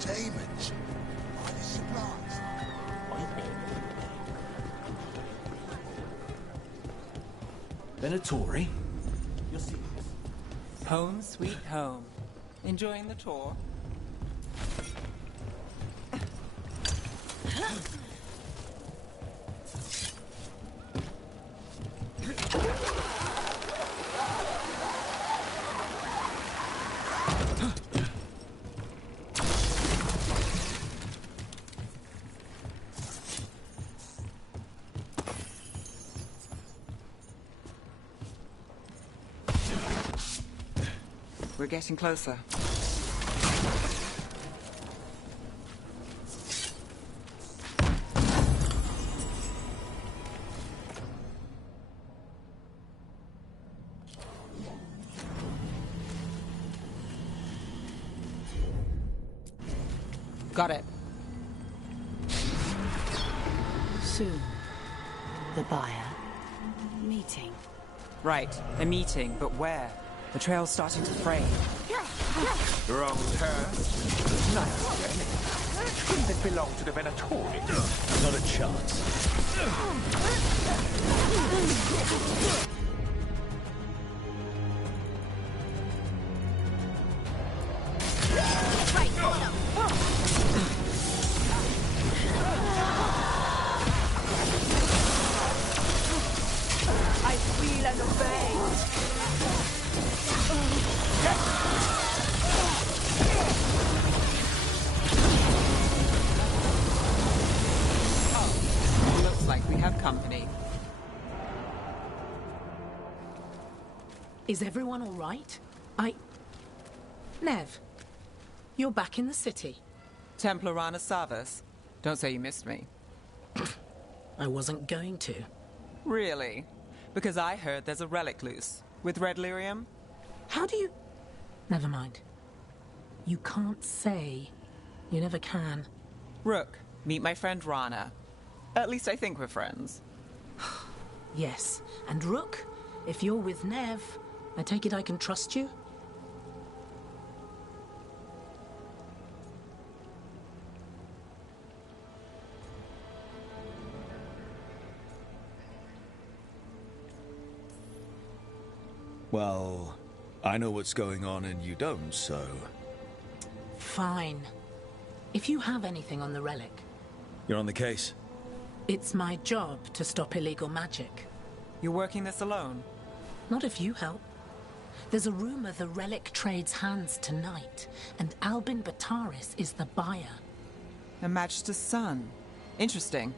Demons. Are the supplies? Venatori? You're serious? Home sweet home. Enjoying the tour? We're getting closer. Got it. Soon, the buyer. Meeting. Right, a meeting, but where? The trail's starting to fray. Wrong turn. Nice. Didn't it belong to the Venatori? Not a chance. Right, hold up. I feel and obey. Oh, looks like we have company. Is everyone all right? Nev, you're back in the city. Templarana Savas. Don't say you missed me. I wasn't going to. Really? Because I heard there's a relic loose. With red lyrium? How do you... Never mind. You can't say. You never can. Rook, meet my friend Rana. At least I think we're friends. Yes. And Rook, if you're with Nev, I take it I can trust you? Well, I know what's going on and you don't, so... Fine. If you have anything on the relic... You're on the case? It's my job to stop illegal magic. You're working this alone? Not if you help. There's a rumor the relic trades hands tonight, and Albin Bataris is the buyer. A Magister's son. Interesting.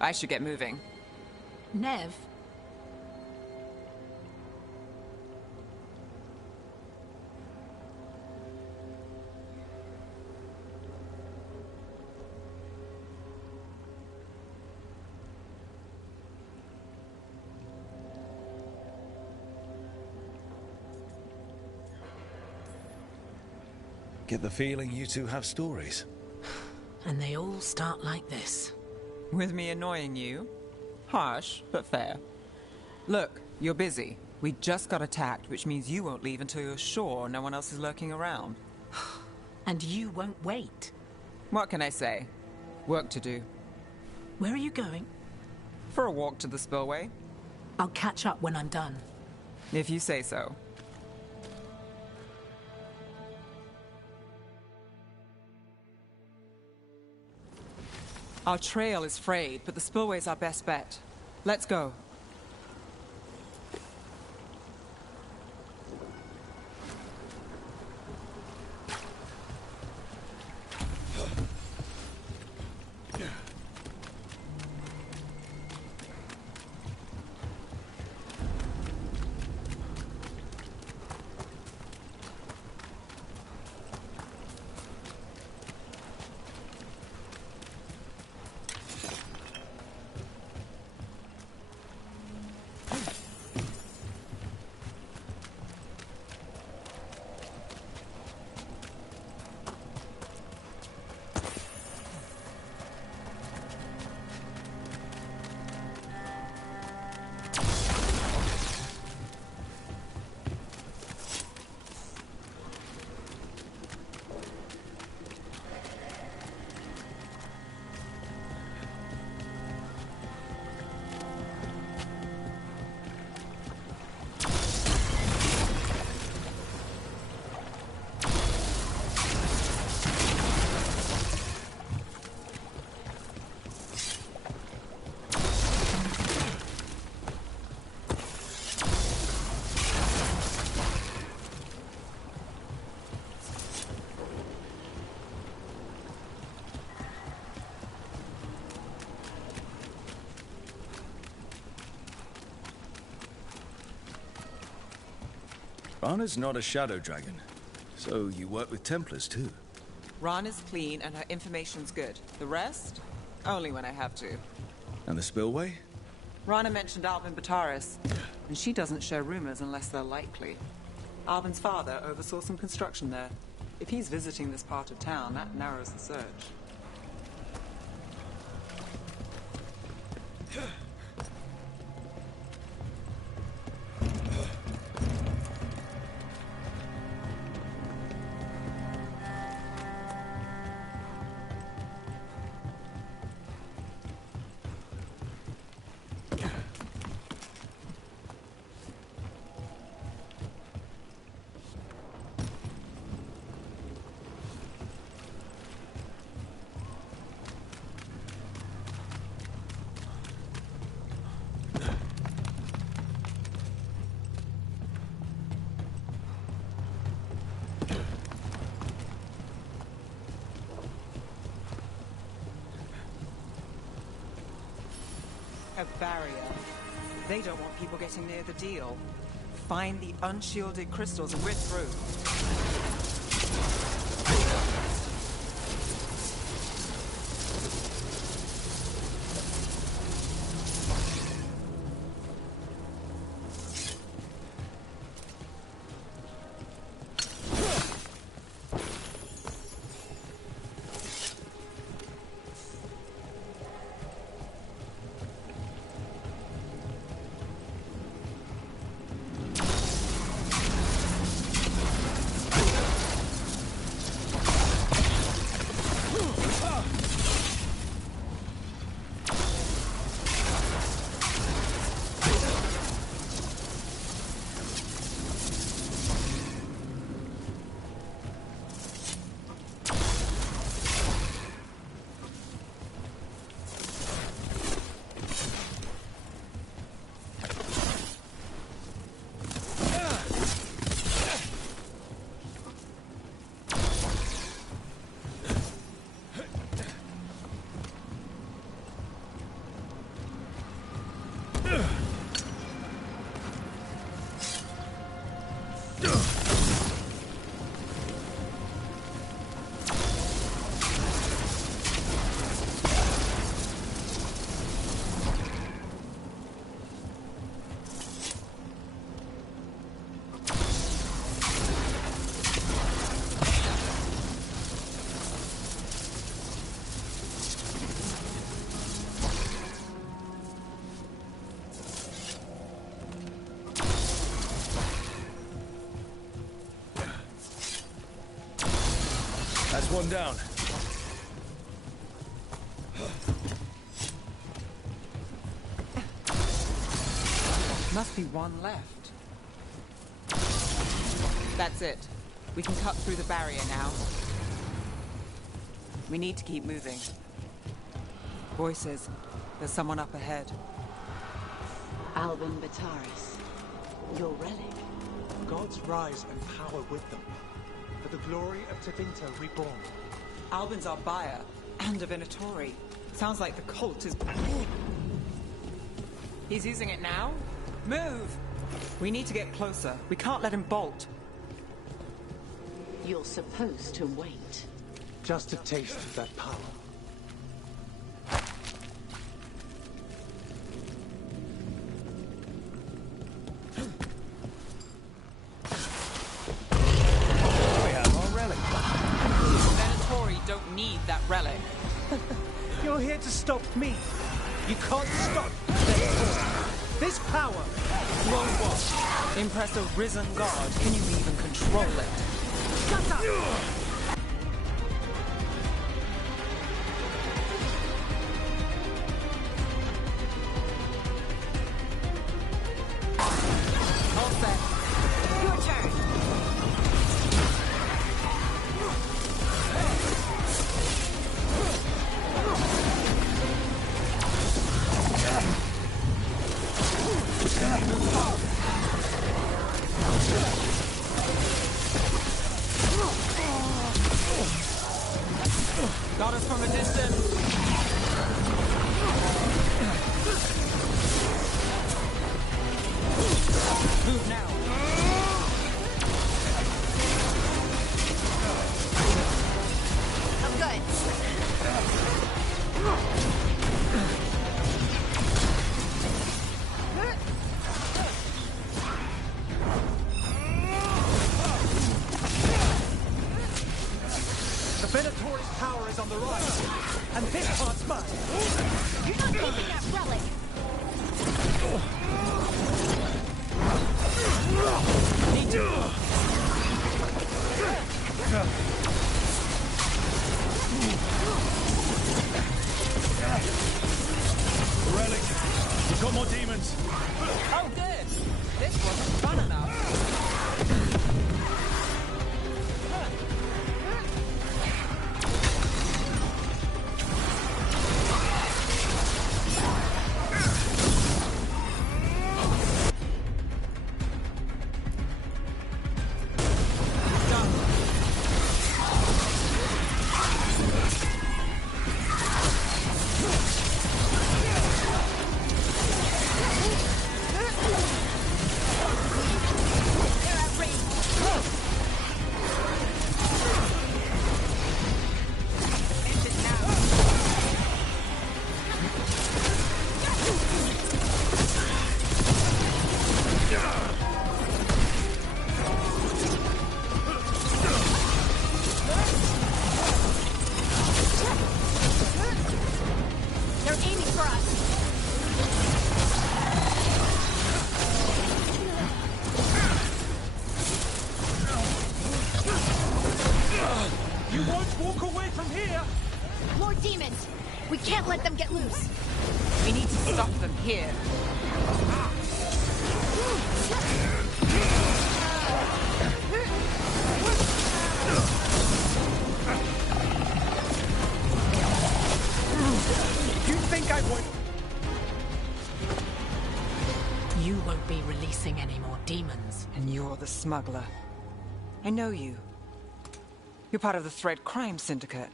I should get moving. Nev... Get the feeling you two have stories. And they all start like this. With me annoying you? Harsh, but fair. Look, you're busy. We just got attacked, which means you won't leave until you're sure no one else is lurking around. And you won't wait. What can I say? Work to do. Where are you going? For a walk to the spillway. I'll catch up when I'm done. If you say so. Our trail is frayed, but the spillway's our best bet. Let's go. Rana's not a shadow dragon, so you work with Templars too. Rana's clean and her information's good. The rest? Only when I have to. And the spillway? Rana mentioned Alvin Bataris, and she doesn't share rumors unless they're likely. Alvin's father oversaw some construction there. If he's visiting this part of town, that narrows the search. A barrier. They don't want people getting near the deal. Find the unshielded crystals and we're through. That's one down. Must be one left. That's it. We can cut through the barrier now. We need to keep moving. Voices. There's someone up ahead. Albin Bataris. Your relic. Gods rise and power with them. For the glory of Tevinter reborn. Albin's our buyer, and a Venatori. Sounds like the cult is... He's using it now? Move! We need to get closer. We can't let him bolt. You're supposed to wait. Just a taste of that power. We have our relic. Venatori don't need that relic. You're here to stop me. You can't stop Venatori. This power won't what? Impress a risen god. Can you even control it? Shut up! All set. Your turn. Got us from a distance. Move now. I'm good. The Venatori's power is on the rise, and this part's mine. You're not taking that relic. Need to. Relic! We've got more demons! Oh, good. This wasn't fun enough. They're aiming for us. You won't walk away from here! More demons. We can't let them get loose. We need to stop them here. You think I would? You won't be releasing any more demons. And you're the smuggler. I know you. You're part of the Thread Crime Syndicate.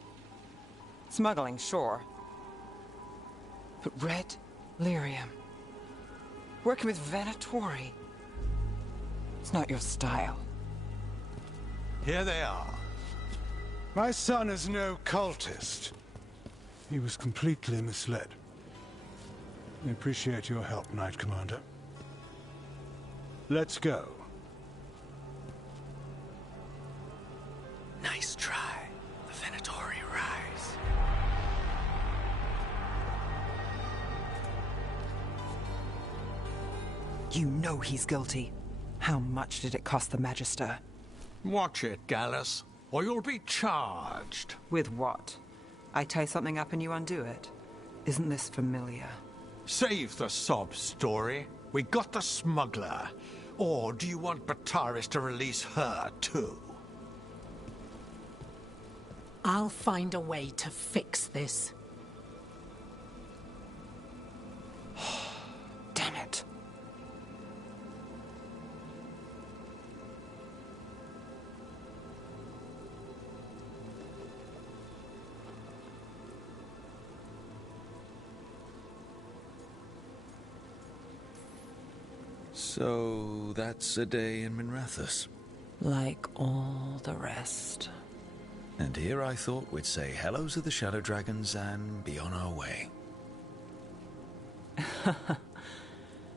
Smuggling, sure. But Red Lyrium. Working with Venatori. It's not your style. Here they are. My son is no cultist. He was completely misled. I appreciate your help, Knight Commander. Let's go. Nice try. The Venatori rise. You know he's guilty. How much did it cost the Magister? Watch it, Gallus, or you'll be charged. With what? I tie something up and you undo it. Isn't this familiar? Save the sob story. We got the smuggler. Or do you want Bataris to release her, too? I'll find a way to fix this. Damn it. So that's a day in Minrathous. Like all the rest. And here I thought we'd say hello to the Shadow Dragons and be on our way.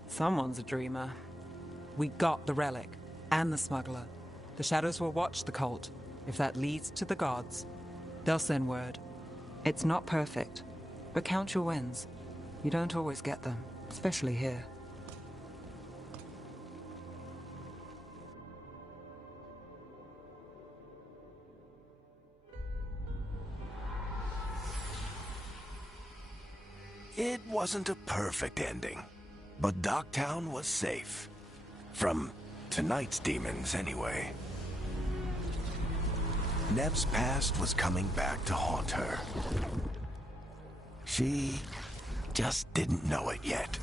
Someone's a dreamer. We got the relic, and the smuggler. The Shadows will watch the cult. If that leads to the gods, they'll send word. It's not perfect, but count your wins. You don't always get them, especially here. It wasn't a perfect ending, but Docktown was safe. From tonight's demons, anyway. Nev's past was coming back to haunt her. She just didn't know it yet.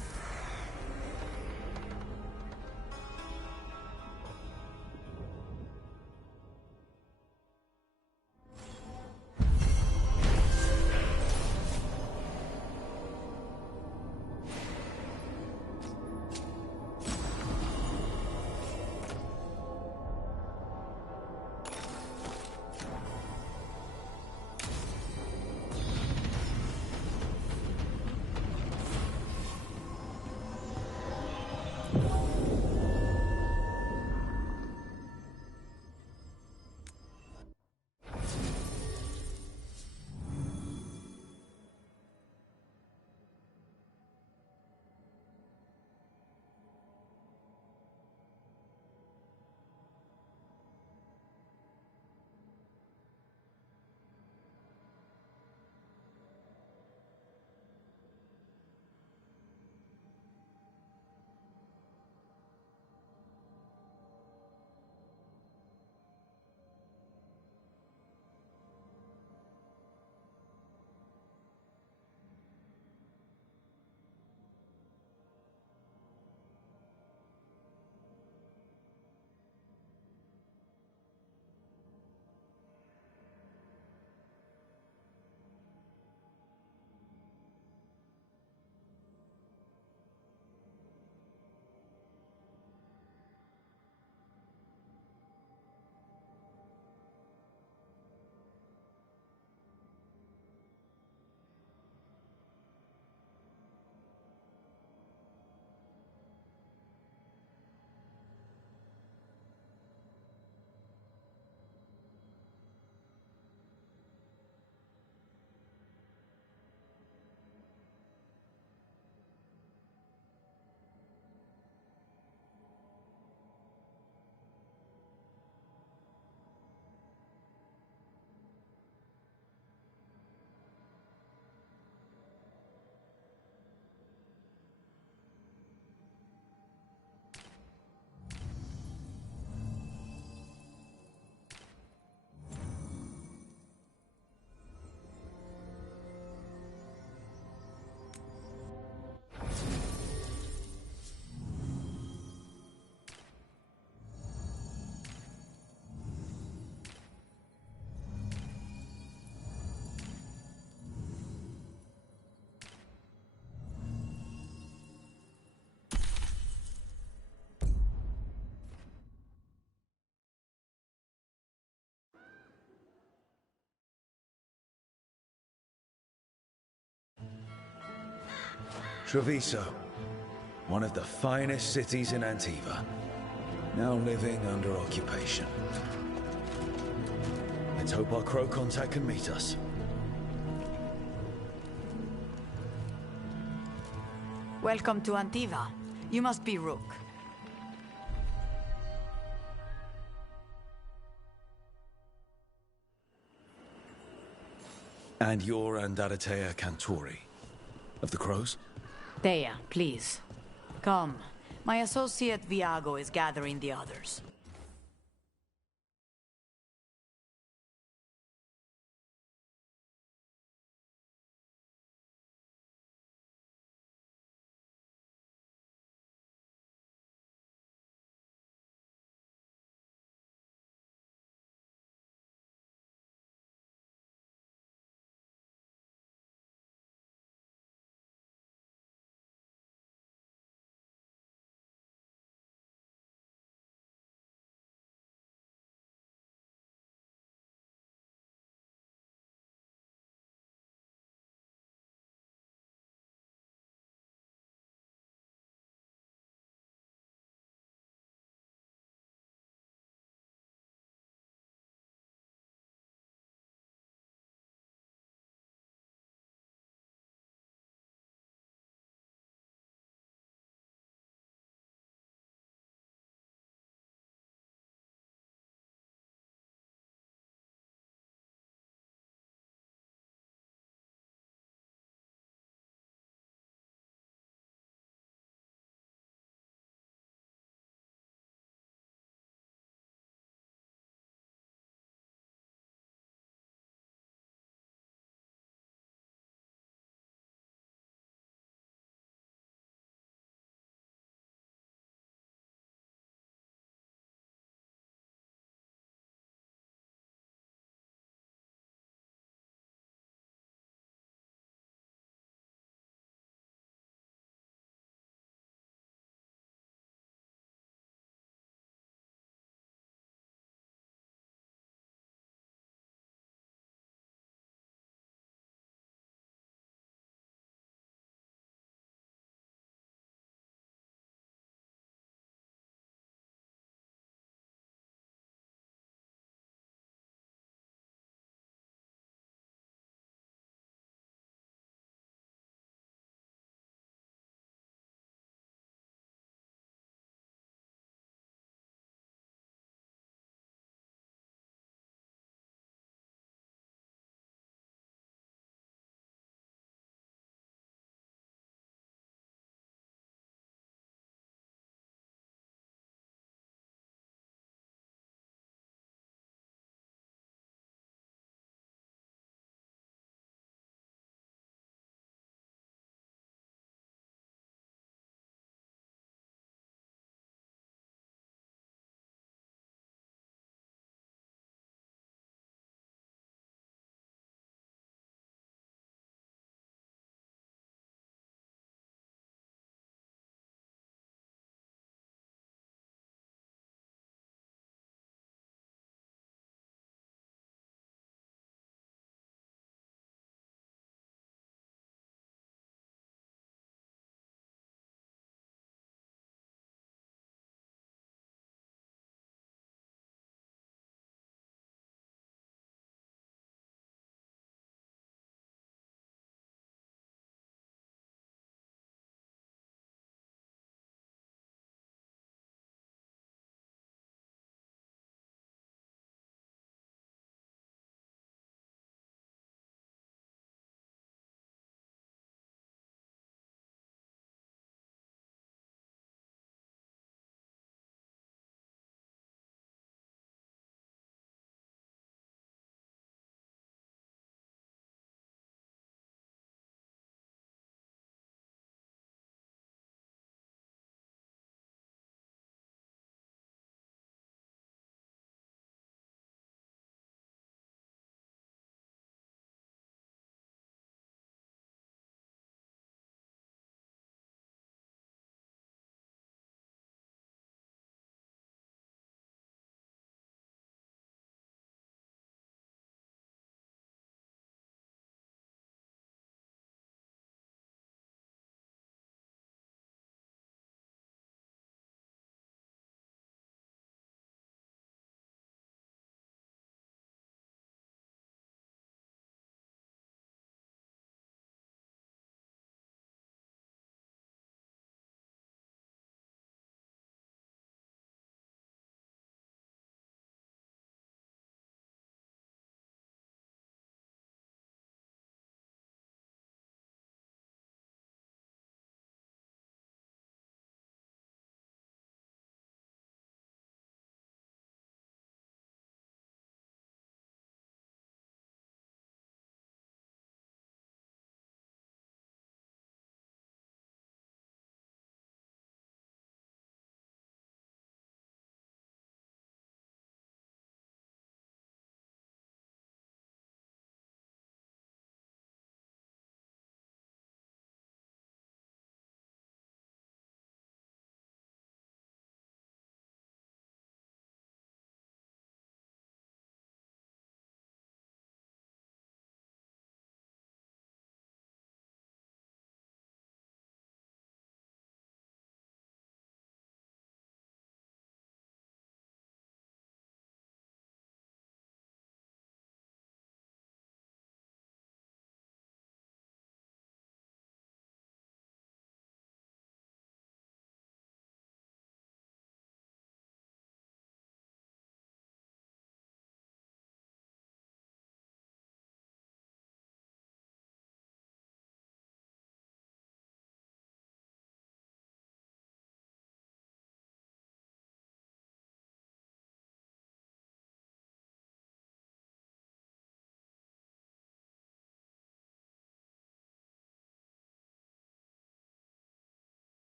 Treviso, one of the finest cities in Antiva, now living under occupation. Let's hope our crow contact can meet us. Welcome to Antiva. You must be Rook. And you're Andaratea Cantori, of the Crows? Thea, please. Come. My associate Viago is gathering the others.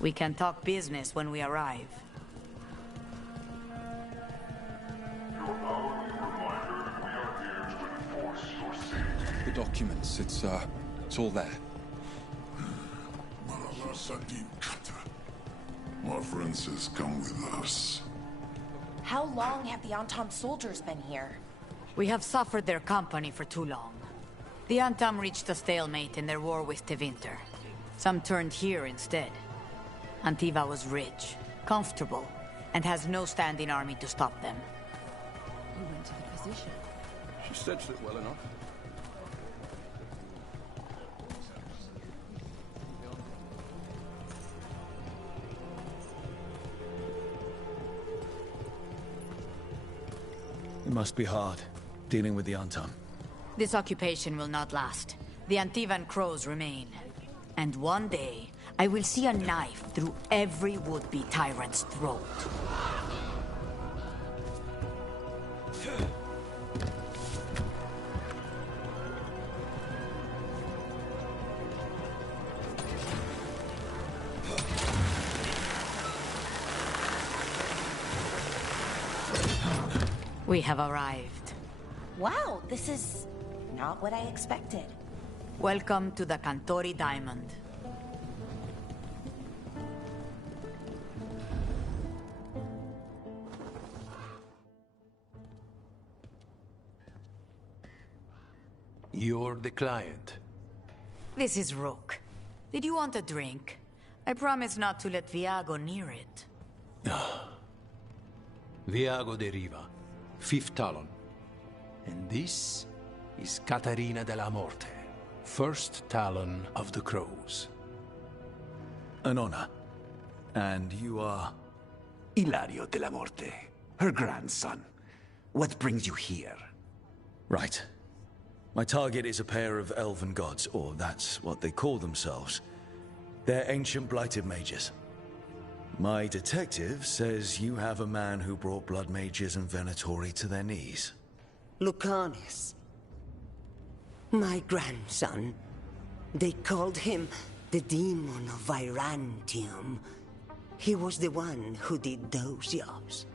We can talk business when we arrive. The documents, it's all there. My friend says come with us. How long have the Antam soldiers been here? We have suffered their company for too long. The Antam reached a stalemate in their war with Tevinter. Some turned here instead. Antiva was rich, comfortable, and has no standing army to stop them. You went to the physician. She stretched it well enough. It must be hard, dealing with the Antam. This occupation will not last. The Antivan crows remain. And one day, I will see a knife through every would-be tyrant's throat. We have arrived. Wow, this is not what I expected. Welcome to the Cantori Diamond. You're the client. This is Rook. Did you want a drink? I promise not to let Viago near it. Viago de Riva, 5th Talon. And this is Caterina della Morte, 1st Talon of the Crows. An honor. And you are? Ilario della Morte, her grandson. What brings you here? Right. My target is a pair of elven gods, or that's what they call themselves. They're ancient blighted mages. My detective says you have a man who brought blood mages and Venatori to their knees. Lucanis. My grandson. They called him the Demon of Virantium. He was the one who did those jobs.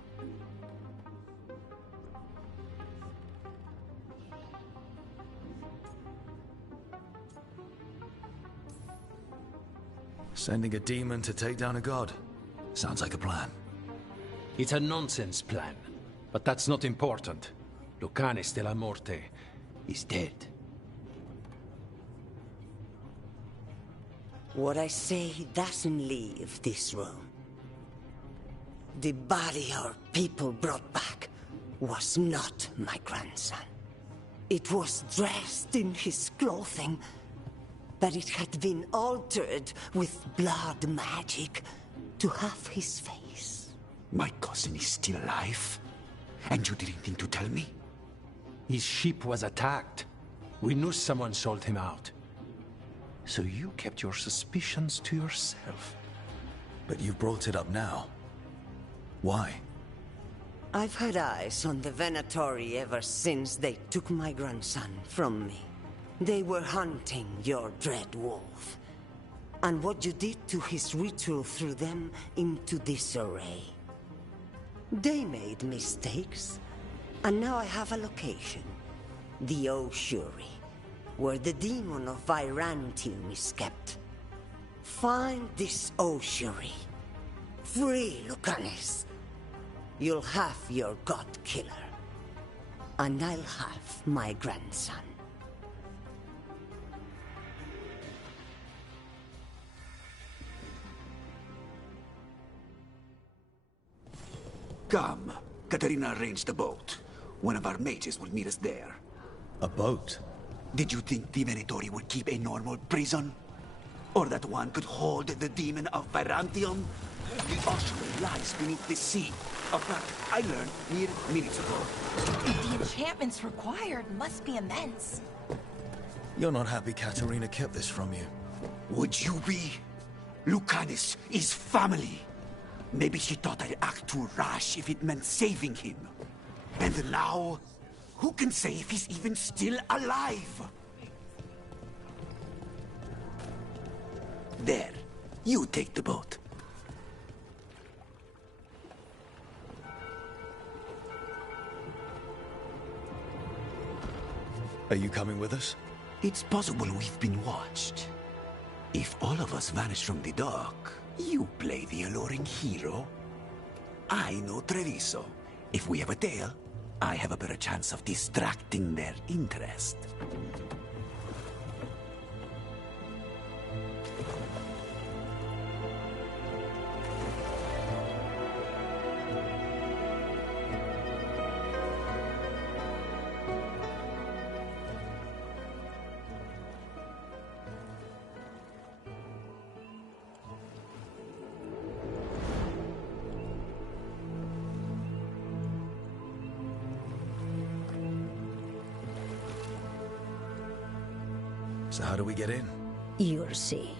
Sending a demon to take down a god. Sounds like a plan. It's a nonsense plan, but that's not important. Lucanis della Morte is dead. What I say doesn't leave this room. The body our people brought back was not my grandson. It was dressed in his clothing, but it had been altered with blood magic to have his face. My cousin is still alive? And you didn't think to tell me? His ship was attacked. We knew someone sold him out. So you kept your suspicions to yourself. But you brought it up now. Why? I've had eyes on the Venatori ever since they took my grandson from me. They were hunting your dread wolf. And what you did to his ritual threw them into disarray. They made mistakes, and now I have a location. The Oshuri, where the demon of Virantium is kept. Find this Oshuri. Free Lucanis. You'll have your god killer. And I'll have my grandson. Come. Katerina arranged a boat. One of our mages will meet us there. A boat? Did you think the Venatori would keep a normal prison? Or that one could hold the demon of Virantium? The Oshuri lies beneath the sea. A fact I learned mere minutes ago. The enchantments required must be immense. You're not happy Katerina kept this from you. Would you be? Lucanis is family. Maybe she thought I'd act too rash if it meant saving him. And now, who can say if he's even still alive? There, you take the boat. Are you coming with us? It's possible we've been watched. If all of us vanish from the dock, you play the alluring hero. I know Treviso. If we have a tail, I have a better chance of distracting their interest. So how do we get in? You'll see.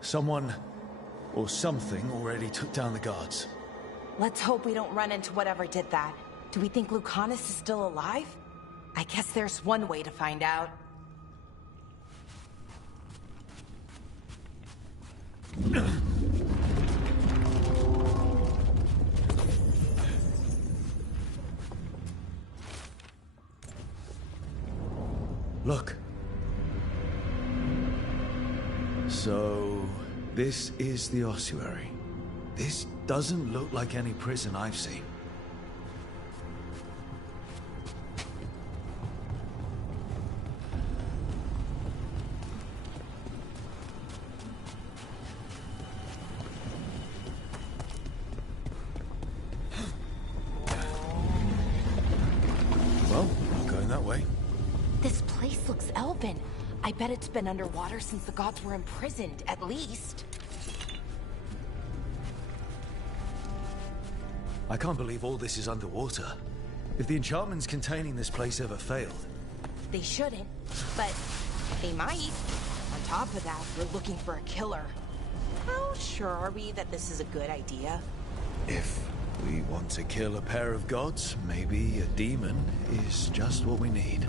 Someone or something already took down the guards. Let's hope we don't run into whatever did that. Do we think Lucanus is still alive? I guess there's one way to find out. Look. So, this is the ossuary. This doesn't look like any prison I've seen. Well, not going that way. This place looks elven. I bet it's been underwater since the gods were imprisoned, at least. I can't believe all this is underwater. If the enchantments containing this place ever failed... They shouldn't, but they might. On top of that, we're looking for a killer. How sure are we that this is a good idea? If we want to kill a pair of gods, maybe a demon is just what we need.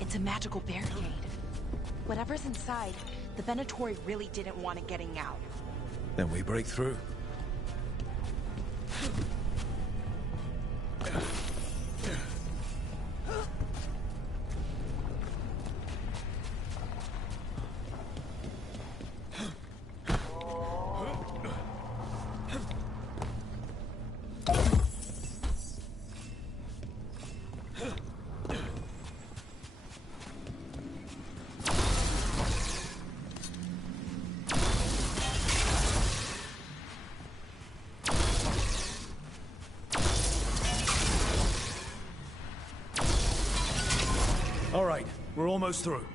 It's a magical barricade. Whatever's inside, the Venatori really didn't want it getting out. Then we break through. All right, we're almost through.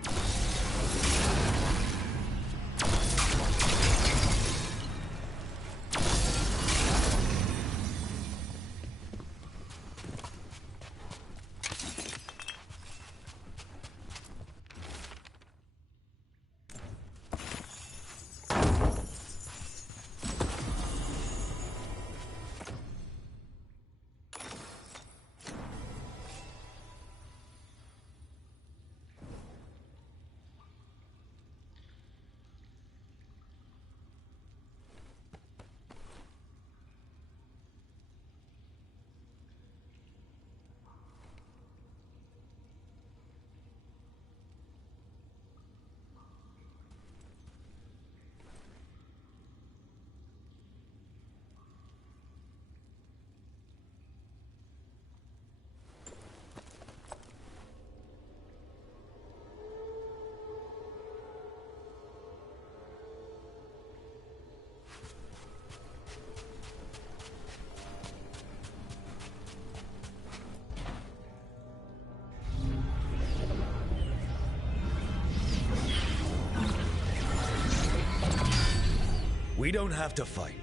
We don't have to fight.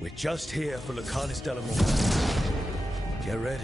We're just here for Lucanus Delamorte. Get ready.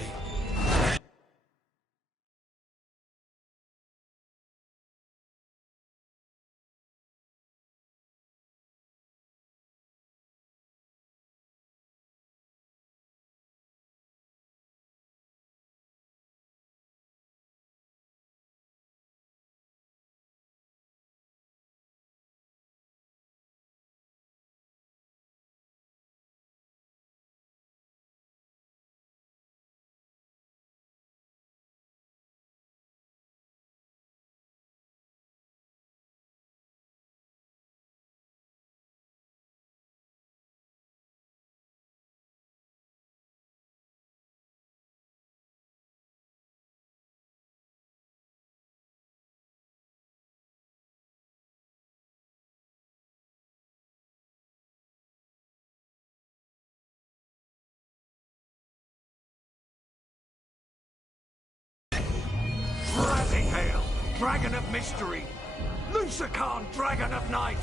Dragon of mystery! Lucican, Dragon of night!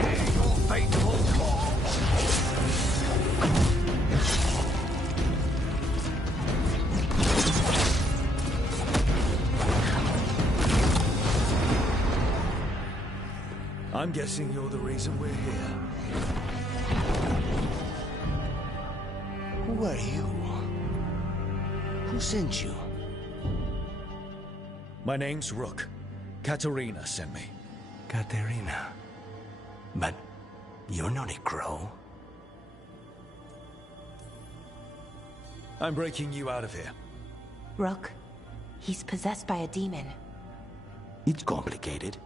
Hear your fateful claws! I'm guessing you're the reason we're here. Who are you? Who sent you? My name's Rook. Katerina sent me. Katerina. But you're not a crow. I'm breaking you out of here. Rook, he's possessed by a demon. It's complicated.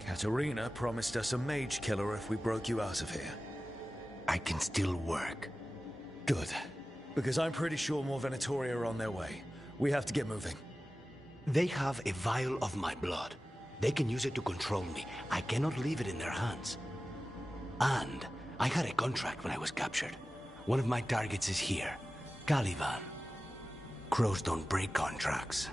Katerina promised us a mage killer if we broke you out of here. I can still work. Good. Because I'm pretty sure more Venatori are on their way. We have to get moving. They have a vial of my blood. They can use it to control me. I cannot leave it in their hands. And I had a contract when I was captured. One of my targets is here, Caliban. Crows don't break contracts.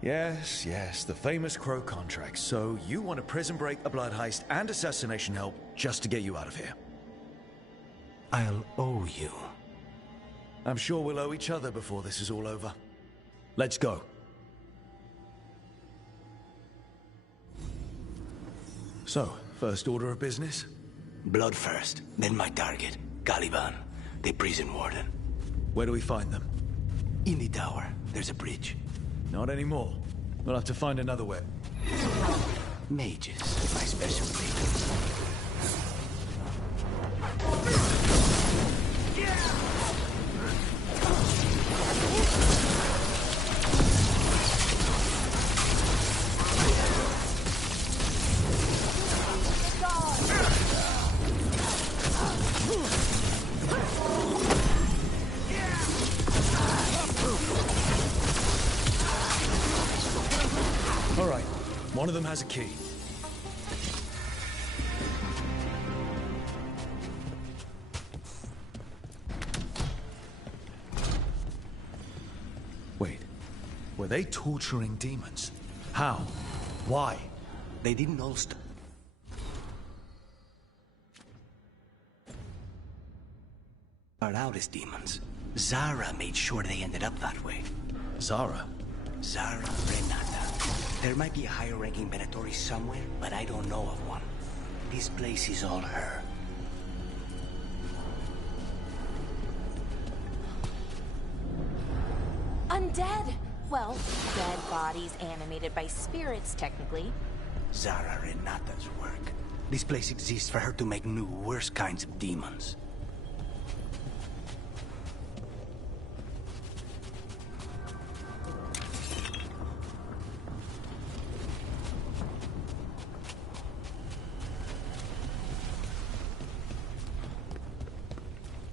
Yes, the famous Crow contract. So you want a prison break, a blood heist, and assassination help just to get you out of here? I'll owe you. I'm sure we'll owe each other before this is all over. Let's go. So, first order of business? Blood first, then my target, Caliban, the prison warden. Where do we find them? In the tower. There's a bridge. Not anymore. We'll have to find another way. Mages, my specialty. All right, one of them has a key. Wait, were they torturing demons? How? Why? They didn't all start out as demons. Zara made sure they ended up that way. Zara? Zara Renata. There might be a higher-ranking Venatori somewhere, but I don't know of one. This place is all her. Undead! Well, dead bodies animated by spirits, technically. Zara Renata's work. This place exists for her to make new, worse kinds of demons.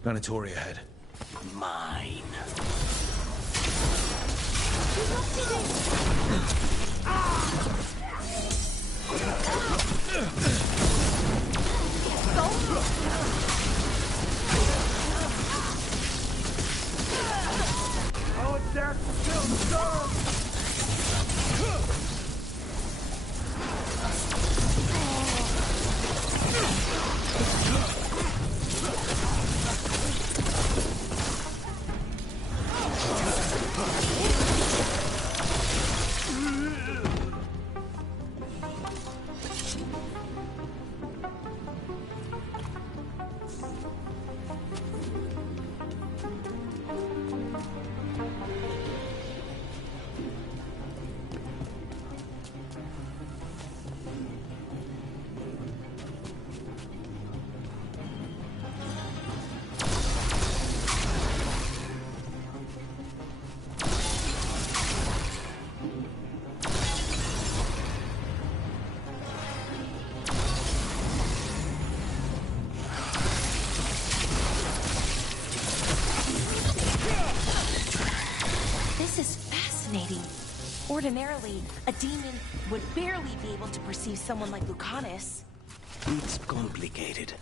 Venatori ahead. Mine. Our death still serves! fascinating. Ordinarily, a demon would barely be able to perceive someone like Lucanus. It's complicated.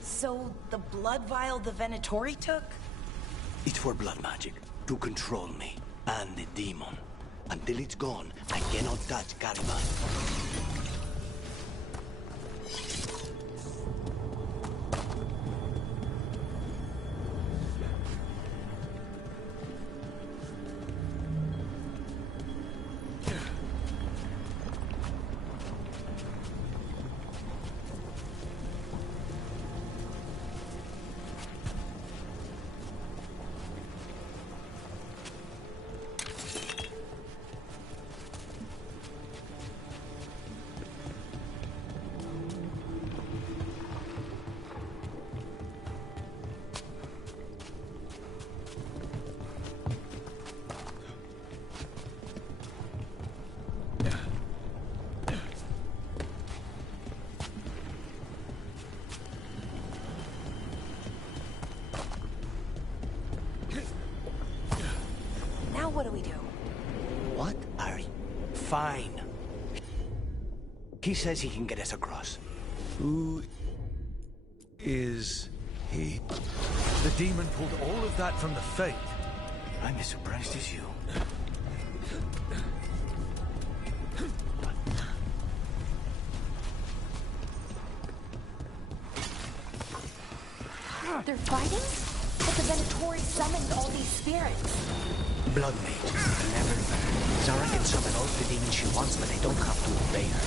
So, the blood vial the Venatori took? It's for blood magic, to control me, and the demon. Until it's gone, I cannot touch Caliban. Now what do we do? What are you? Fine. He says he can get us across. Who is he? The demon pulled all of that from the Faith. I'm as surprised as you. They're fighting? But the Venatori summoned all these spirits. Blood mage. Never learn. Zara can summon all the demons she wants, but they don't have to obey her.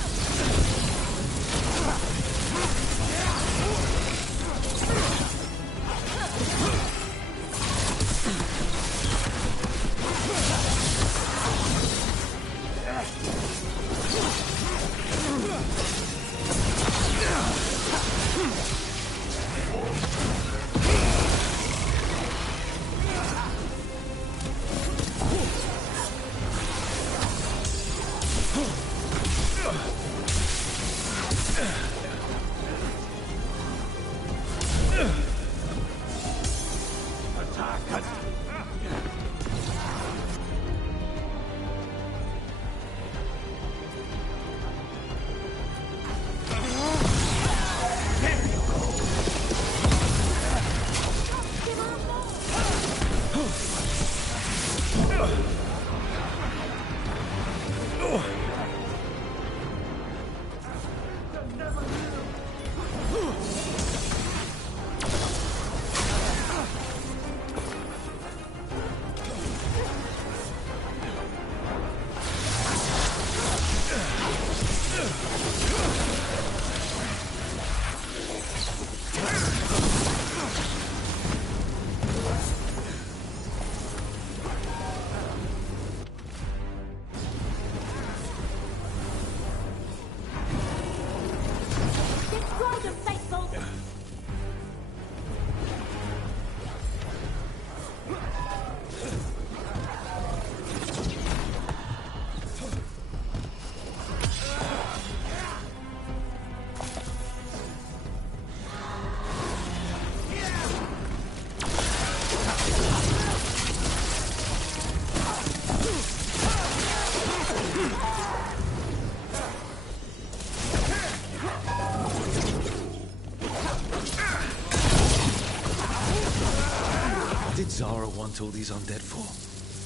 Zara want all these undead for?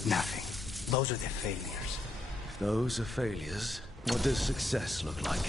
Nothing. Those are the failures. If those are failures, what does success look like?